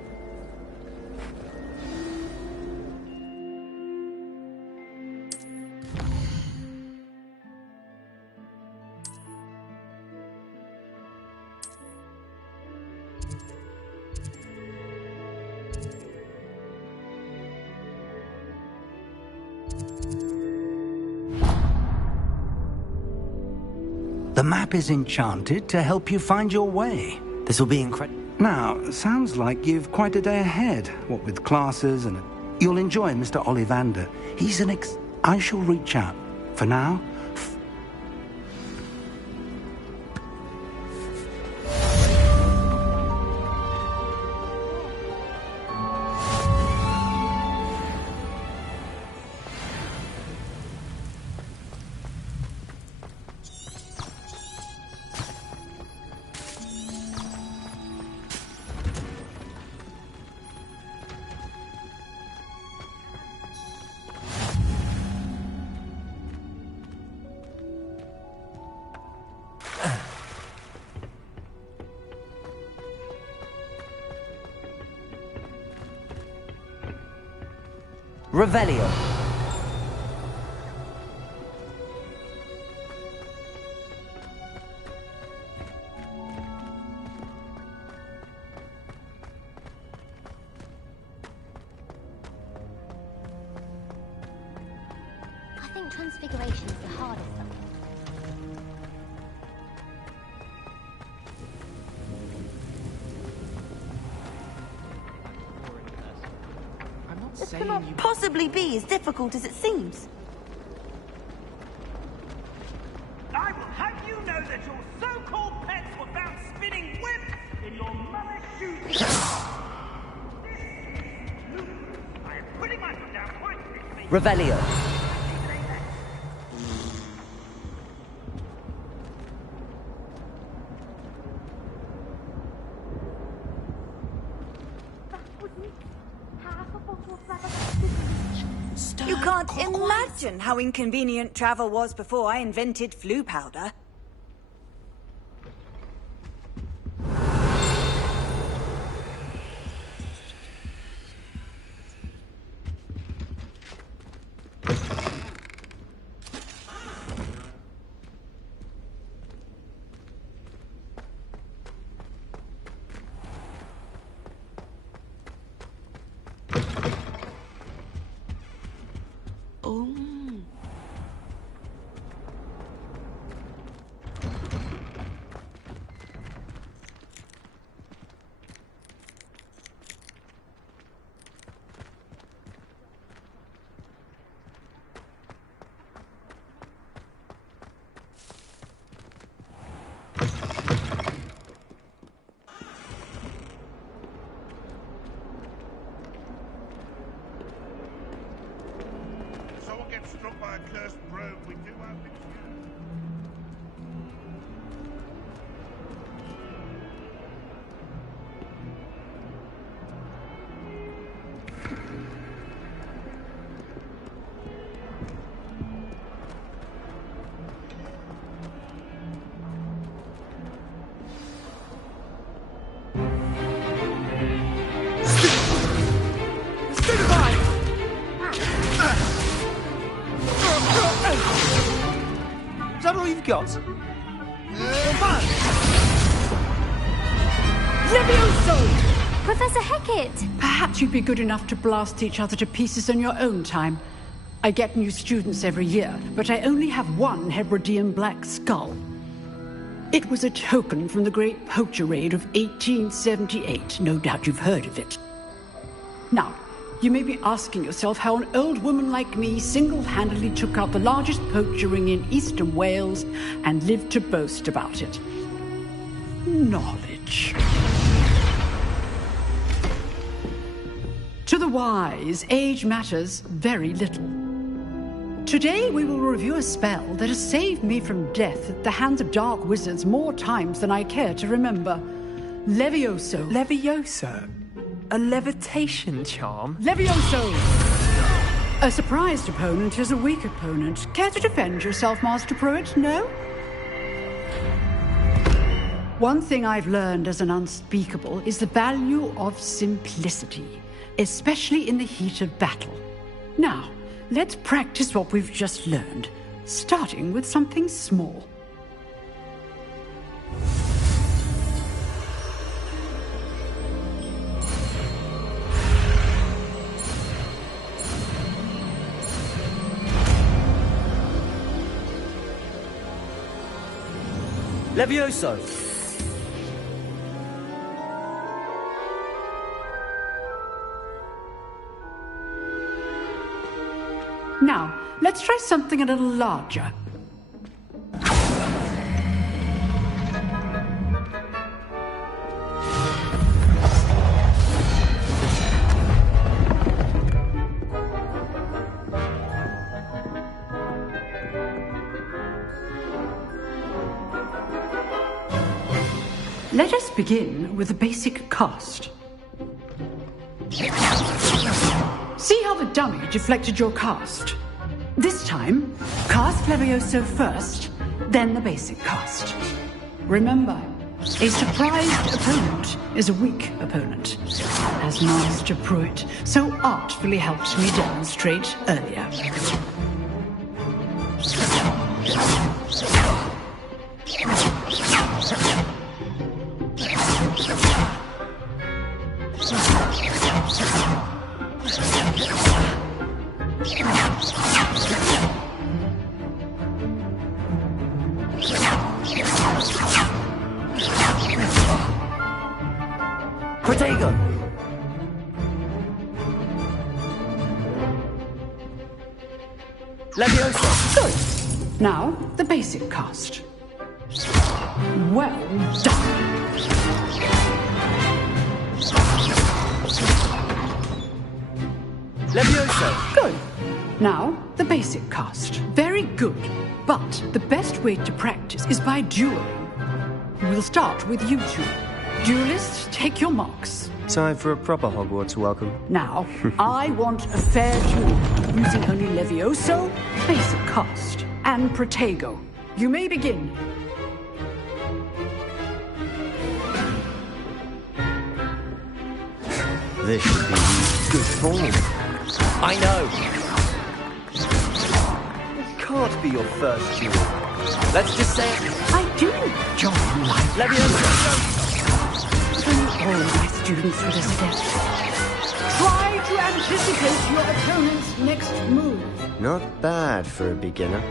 The map is enchanted to help you find your way. This will be incredible. Now, sounds like you've quite a day ahead, what with classes and... You'll enjoy Mr. Ollivander. He's an I shall reach out. For now... Revelio. I think Transfiguration is the hardest of them. This cannot possibly be as difficult as it seems. I will have you know that your so-called pets were found spinning webs in your mother's shoes. This is ludicrous. I am putting my foot down quite quickly. Revelio. You can't imagine how inconvenient travel was before I invented flu powder. Someone gets struck by a cursed rogue, we do have it. Is that all you've got? Levioso! Professor Hecat! Perhaps you'd be good enough to blast each other to pieces in your own time. I get new students every year, but I only have one Hebridean black skull. It was a token from the Great Poacher Raid of 1878. No doubt you've heard of it. Now, you may be asking yourself how an old woman like me single-handedly took out the largest poacher ring in eastern Wales and lived to boast about it. Knowledge. To the wise, age matters very little. Today we will review a spell that has saved me from death at the hands of dark wizards more times than I care to remember. Levioso. Levioso? A levitation charm? Levioso! A surprised opponent is a weak opponent. Care to defend yourself, Master Pruitt? No? One thing I've learned as an unspeakable is the value of simplicity, especially in the heat of battle. Now, let's practice what we've just learned, starting with something small. Levioso! Now, let's try something a little larger. Let us begin with the basic cast. See how the dummy deflected your cast? This time, cast Levioso first, then the basic cast. Remember, a surprised opponent is a weak opponent, as Master Pruitt so artfully helped me demonstrate earlier. Protego! Levioso! Good. Now, the basic cast. Well done. Levioso! Good. Now, the basic cast. Very good. But the best way to practice is by dueling. We'll start with you two. Duelists, take your marks. Time for a proper Hogwarts welcome. Now, I want a fair duel, using only Levioso, basic cast, and Protego. You may begin. This should be good form. I know. It can't be your first duel. Let's just say it. I do enjoy life. Levioso! All my students with a step. Try to anticipate your opponent's next move. Not bad for a beginner.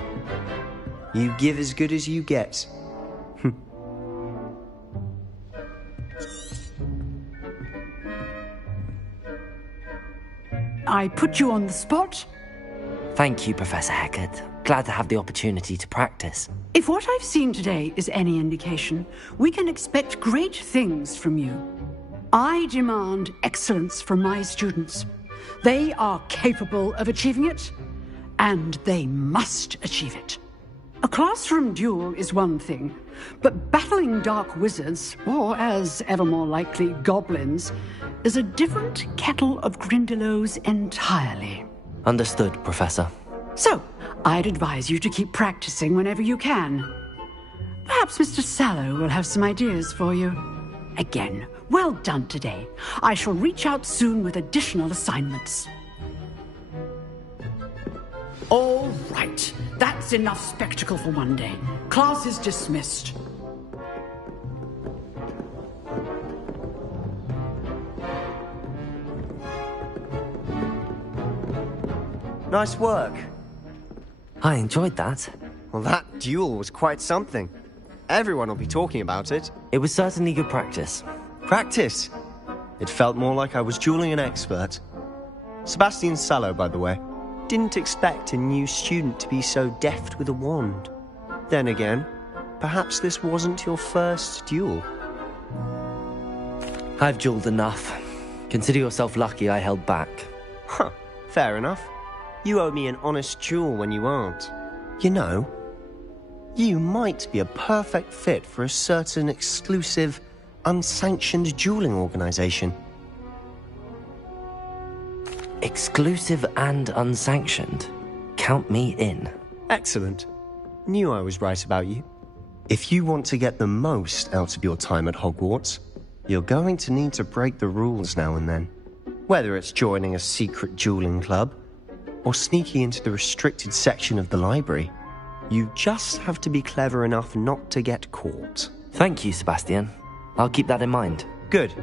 You give as good as you get. I put you on the spot. Thank you, Professor Hecat. Glad to have the opportunity to practice. If what I've seen today is any indication, we can expect great things from you. I demand excellence from my students. They are capable of achieving it, and they must achieve it. A classroom duel is one thing, but battling dark wizards, or as ever more likely, goblins, is a different kettle of Grindylows entirely. Understood, Professor. So, I'd advise you to keep practicing whenever you can. Perhaps Mr. Sallow will have some ideas for you. Again, well done today. I shall reach out soon with additional assignments. All right, that's enough spectacle for one day. Class is dismissed. Nice work. I enjoyed that. Well, that duel was quite something. Everyone will be talking about it. It was certainly good practice. Practice? It felt more like I was dueling an expert. Sebastian Sallow, by the way. Didn't expect a new student to be so deft with a wand. Then again, perhaps this wasn't your first duel. I've dueled enough. Consider yourself lucky I held back. Huh, fair enough. You owe me an honest duel when you aren't. You know, you might be a perfect fit for a certain exclusive, unsanctioned dueling organization. Exclusive and unsanctioned? Count me in. Excellent. Knew I was right about you. If you want to get the most out of your time at Hogwarts, you're going to need to break the rules now and then. Whether it's joining a secret dueling club, or sneaking into the restricted section of the library, you just have to be clever enough not to get caught. Thank you, Sebastian. I'll keep that in mind. Good.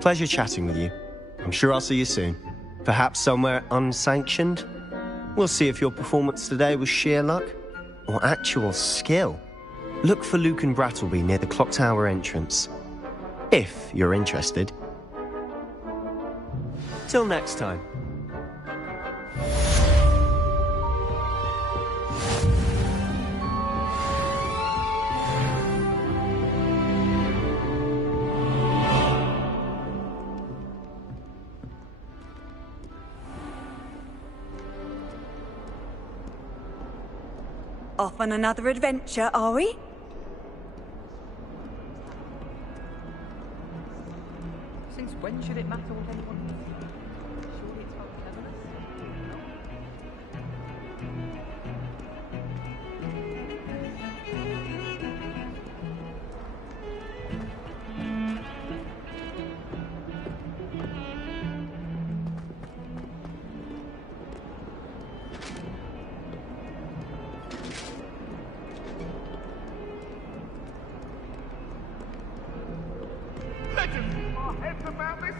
Pleasure chatting with you. I'm sure I'll see you soon. Perhaps somewhere unsanctioned? We'll see if your performance today was sheer luck or actual skill. Look for Lucan Brattleby near the Clock Tower entrance. If you're interested. Till next time. Off on another adventure, are we? Since when should it matter what anyone thinks? Surely it's about cleverness? Legend! Our heads about this?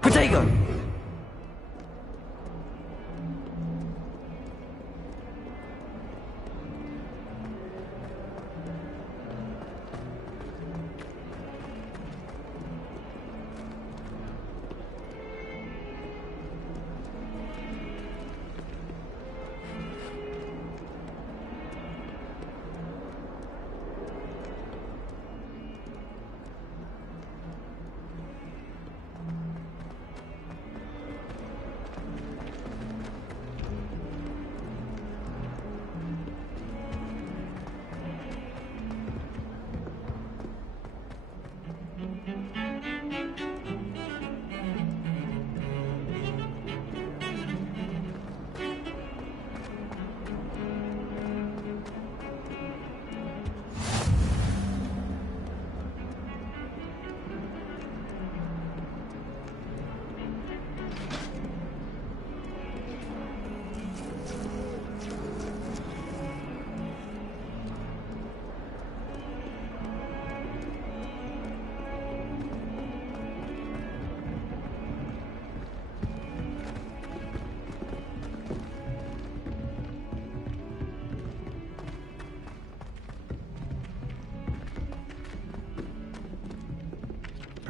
Protego!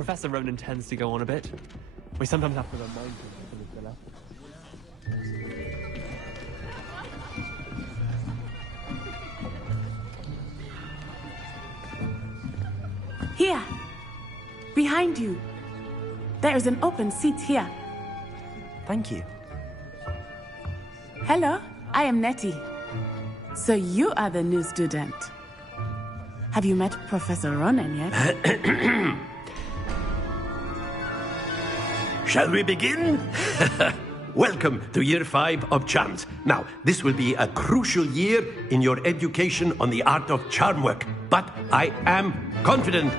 Professor Ronan tends to go on a bit. We sometimes have to remind him of the villa. Here! Behind you! There is an open seat here. Thank you. Hello, I am Nettie. So you are the new student. Have you met Professor Ronan yet? Shall we begin? Welcome to Year 5 of Charms. Now, this will be a crucial year in your education on the art of charm work. But I am confident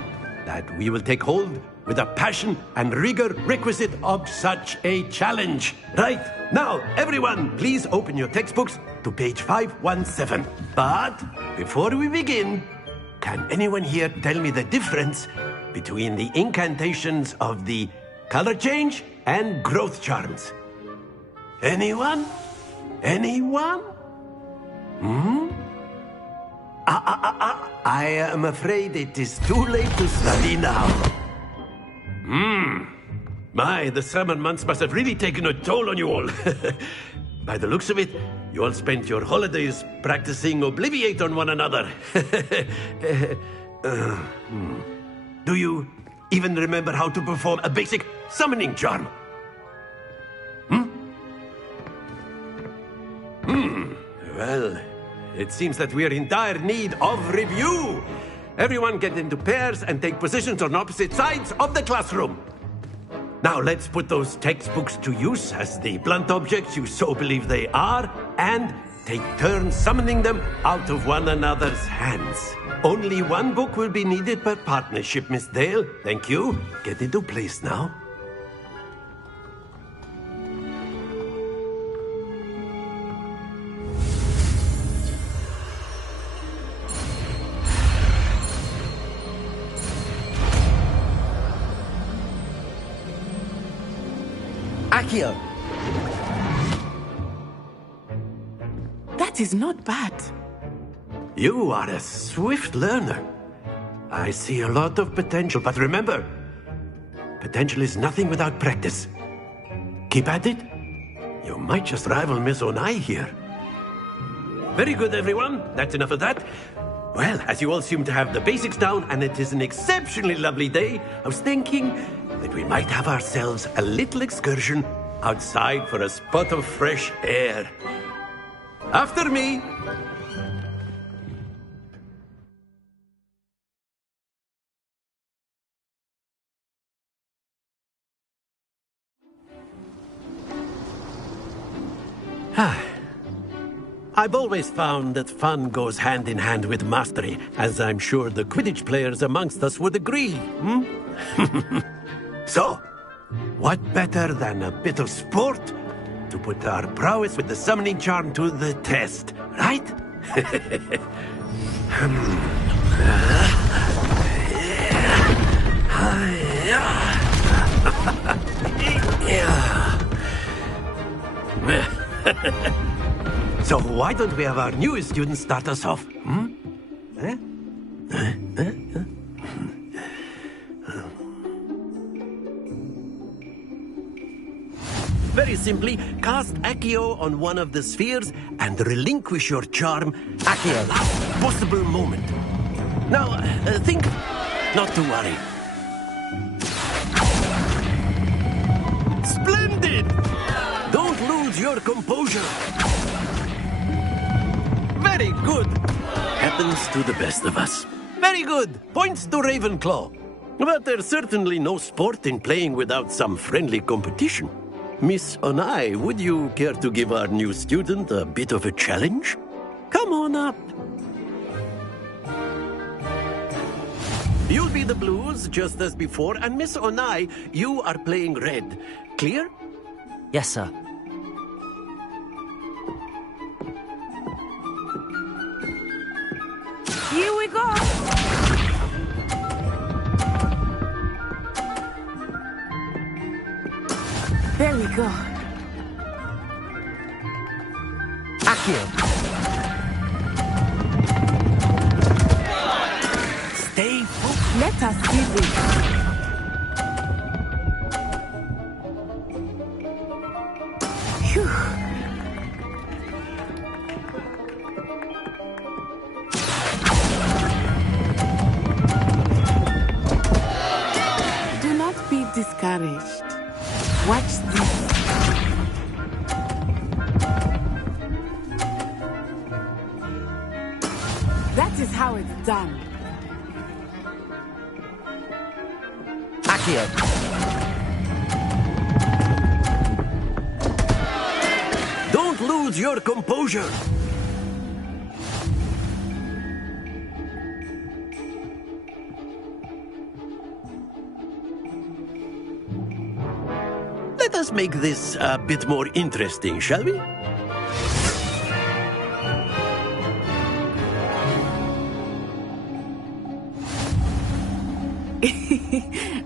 that we will take hold with the passion and rigor requisite of such a challenge. Right, now, everyone, please open your textbooks to page 517. But before we begin, can anyone here tell me the difference between the incantations of the color change and growth charms? Anyone? Anyone? I am afraid it is too late to study now. My, the summer months must have really taken a toll on you all. By the looks of it, you all spent your holidays practicing Obliviate on one another. Do you even remember how to perform a basic summoning charm? Well, it seems that we are in dire need of review. Everyone get into pairs and take positions on opposite sides of the classroom. Now let's put those textbooks to use as the blunt objects you so believe they are, and take turns summoning them out of one another's hands. Only one book will be needed per partnership, Miss Dale. Thank you. Get into place now. Accio! That is not bad. You are a swift learner. I see a lot of potential, but remember, potential is nothing without practice. Keep at it. You might just rival Miss Onai here. Very good, everyone. That's enough of that. Well, as you all seem to have the basics down, and it is an exceptionally lovely day, I was thinking that we might have ourselves a little excursion outside for a spot of fresh air. After me! I've always found that fun goes hand in hand with mastery, as I'm sure the Quidditch players amongst us would agree. So, what better than a bit of sport to put our prowess with the summoning charm to the test, right? So why don't we have our newest student start us off? Very simply, cast Accio on one of the spheres and relinquish your charm at the last possible moment. Now, think not to worry. Splendid! Don't lose your composure. Very good. Happens to the best of us. Very good. Points to Ravenclaw. But there's certainly no sport in playing without some friendly competition. Miss Onai, would you care to give our new student a bit of a challenge? Come on up. You'll be the blues, just as before, and Miss Onai, you are playing red. Clear? Yes, sir. Here we go! There we go. Accio! Stay focused. Let us do this. Do not be discouraged. Watch this. That is how it's done. Accio! Don't lose your composure! Let us make this a bit more interesting, shall we?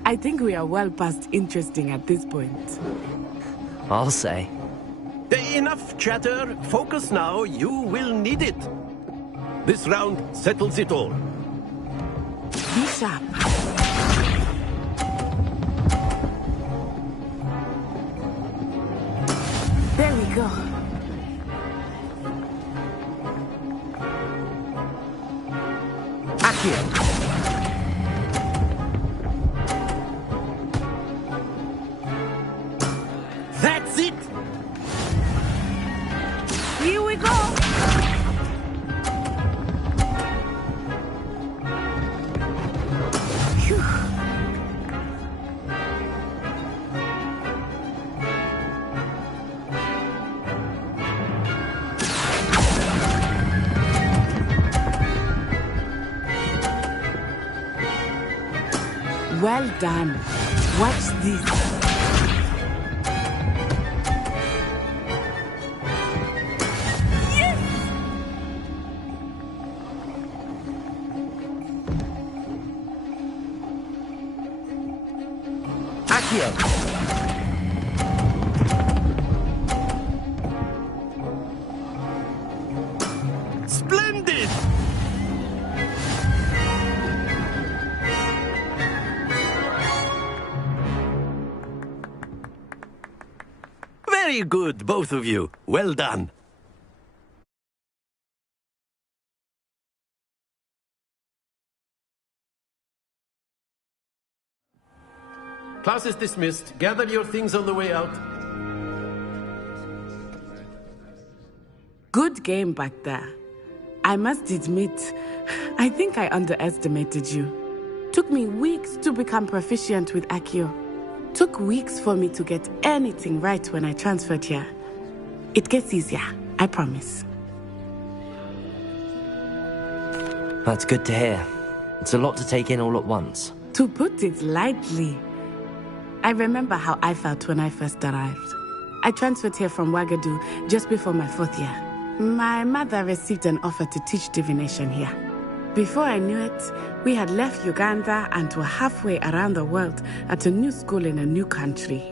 I think we are well past interesting at this point. I'll say. Enough chatter. Focus now. You will need it. This round settles it all. Be sharp. There we go. Accio! That's it! Here we go! Phew. Well done. Watch this. Accio! Splendid! Very good, both of you. Well done. Class is dismissed. Gather your things on the way out. Good game back there. I must admit, I think I underestimated you. Took me weeks to become proficient with Accio. Took weeks for me to get anything right when I transferred here. It gets easier, I promise. That's good to hear. It's a lot to take in all at once. To put it lightly, I remember how I felt when I first arrived. I transferred here from Wagadu just before my 4th year. My mother received an offer to teach divination here. Before I knew it, we had left Uganda and were halfway around the world at a new school in a new country.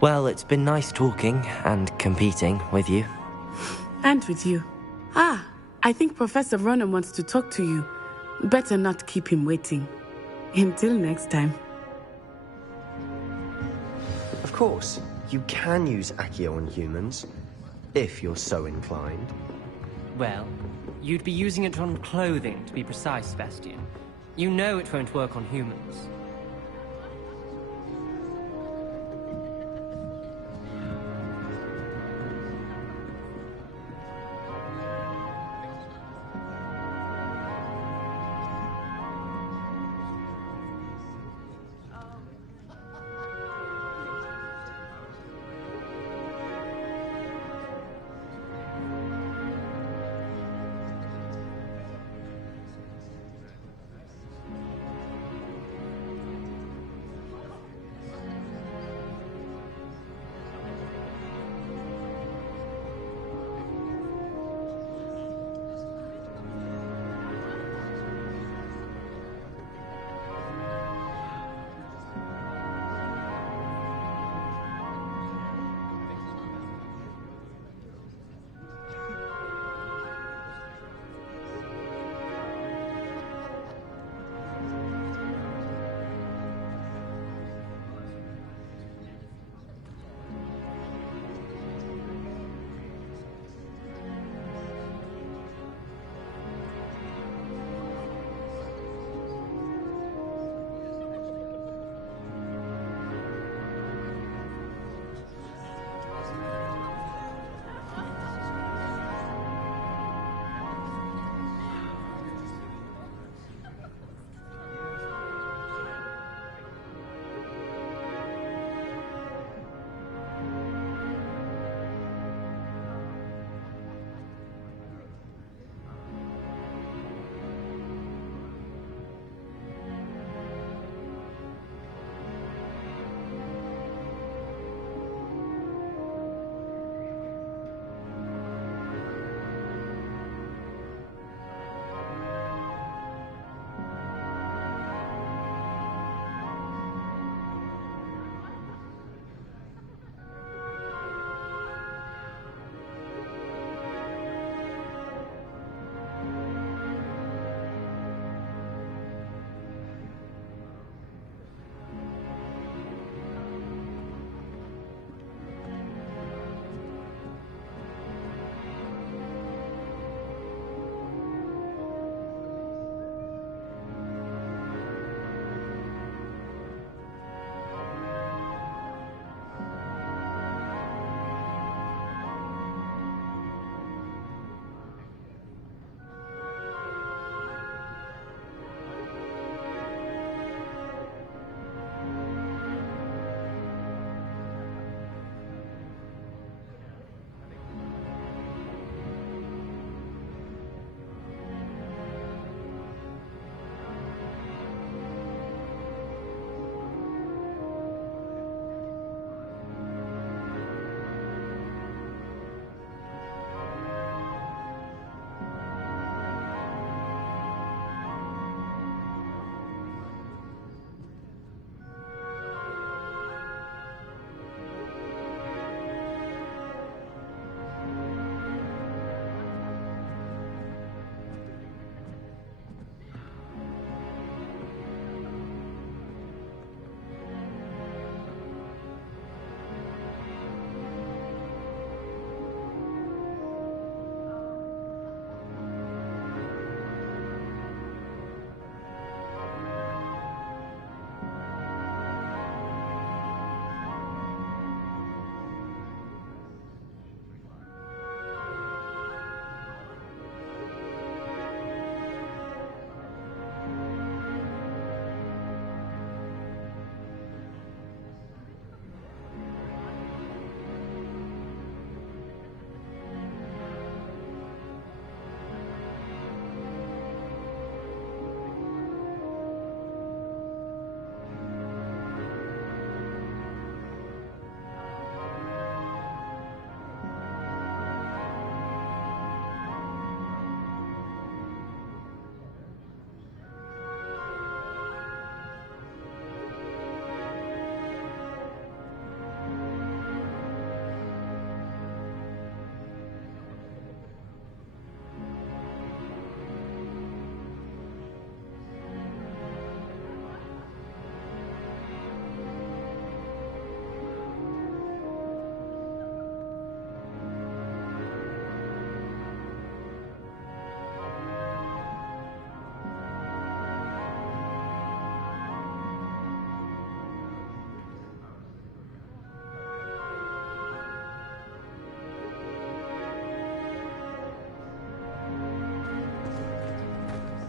Well, it's been nice talking and competing with you. And with you. Ah, I think Professor Ronen wants to talk to you. Better not keep him waiting. Until next time. Of course, you can use Accio on humans, if you're so inclined. Well, you'd be using it on clothing, to be precise, Sebastian. You know it won't work on humans.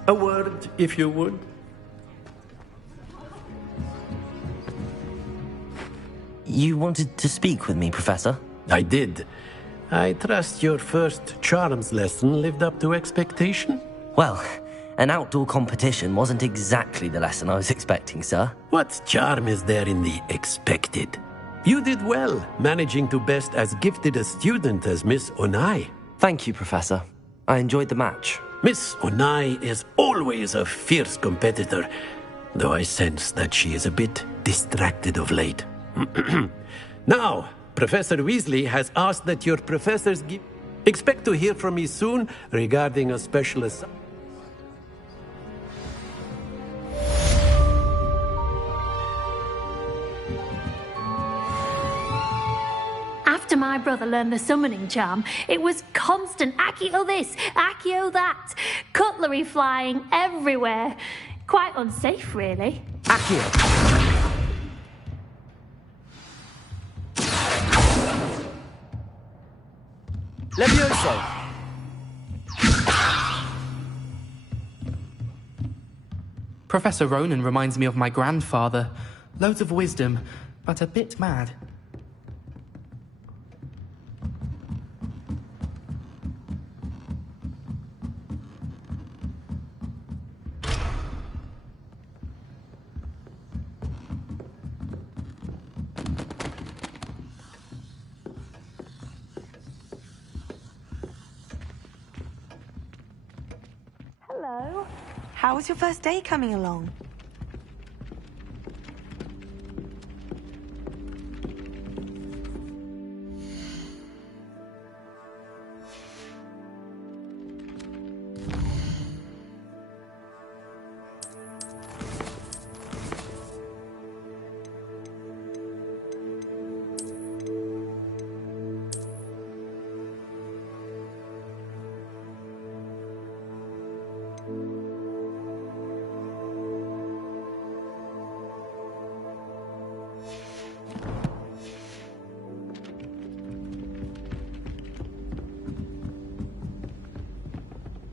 A word, if you would. You wanted to speak with me, Professor? I did. I trust your first charms lesson lived up to expectation? Well, an outdoor competition wasn't exactly the lesson I was expecting, sir. What charm is there in the expected? You did well, managing to best as gifted a student as Miss Onai. Thank you, Professor. I enjoyed the match. Miss Onai is always a fierce competitor, though I sense that she is a bit distracted of late. Now, Professor Weasley has asked that your professors expect to hear from me soon regarding a special assignment. After my brother learned the summoning charm, it was constant Accio this, Accio that, cutlery flying everywhere. Quite unsafe, really. Accio! Levioso! Professor Ronan reminds me of my grandfather. Loads of wisdom, but a bit mad. Hello. How was your first day coming along?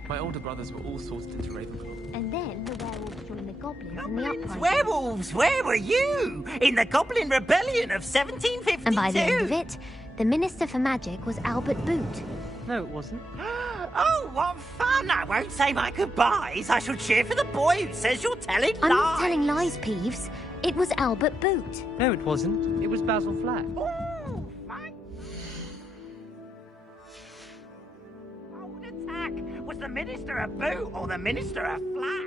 My older brothers were all sorted into Ravenclaw. And then the werewolves joined the goblins in the uprising. Werewolves, where were you? In the Goblin Rebellion of 1752. And by the end of it, the Minister for Magic was Albert Boot. No, it wasn't. Oh, what fun! I won't say my goodbyes. I shall cheer for the boy who says you're telling lies. I'm not telling lies, Peeves. It was Albert Boot. No, it wasn't. It was Basil Flack. Was the Minister a boot or the Minister a flag?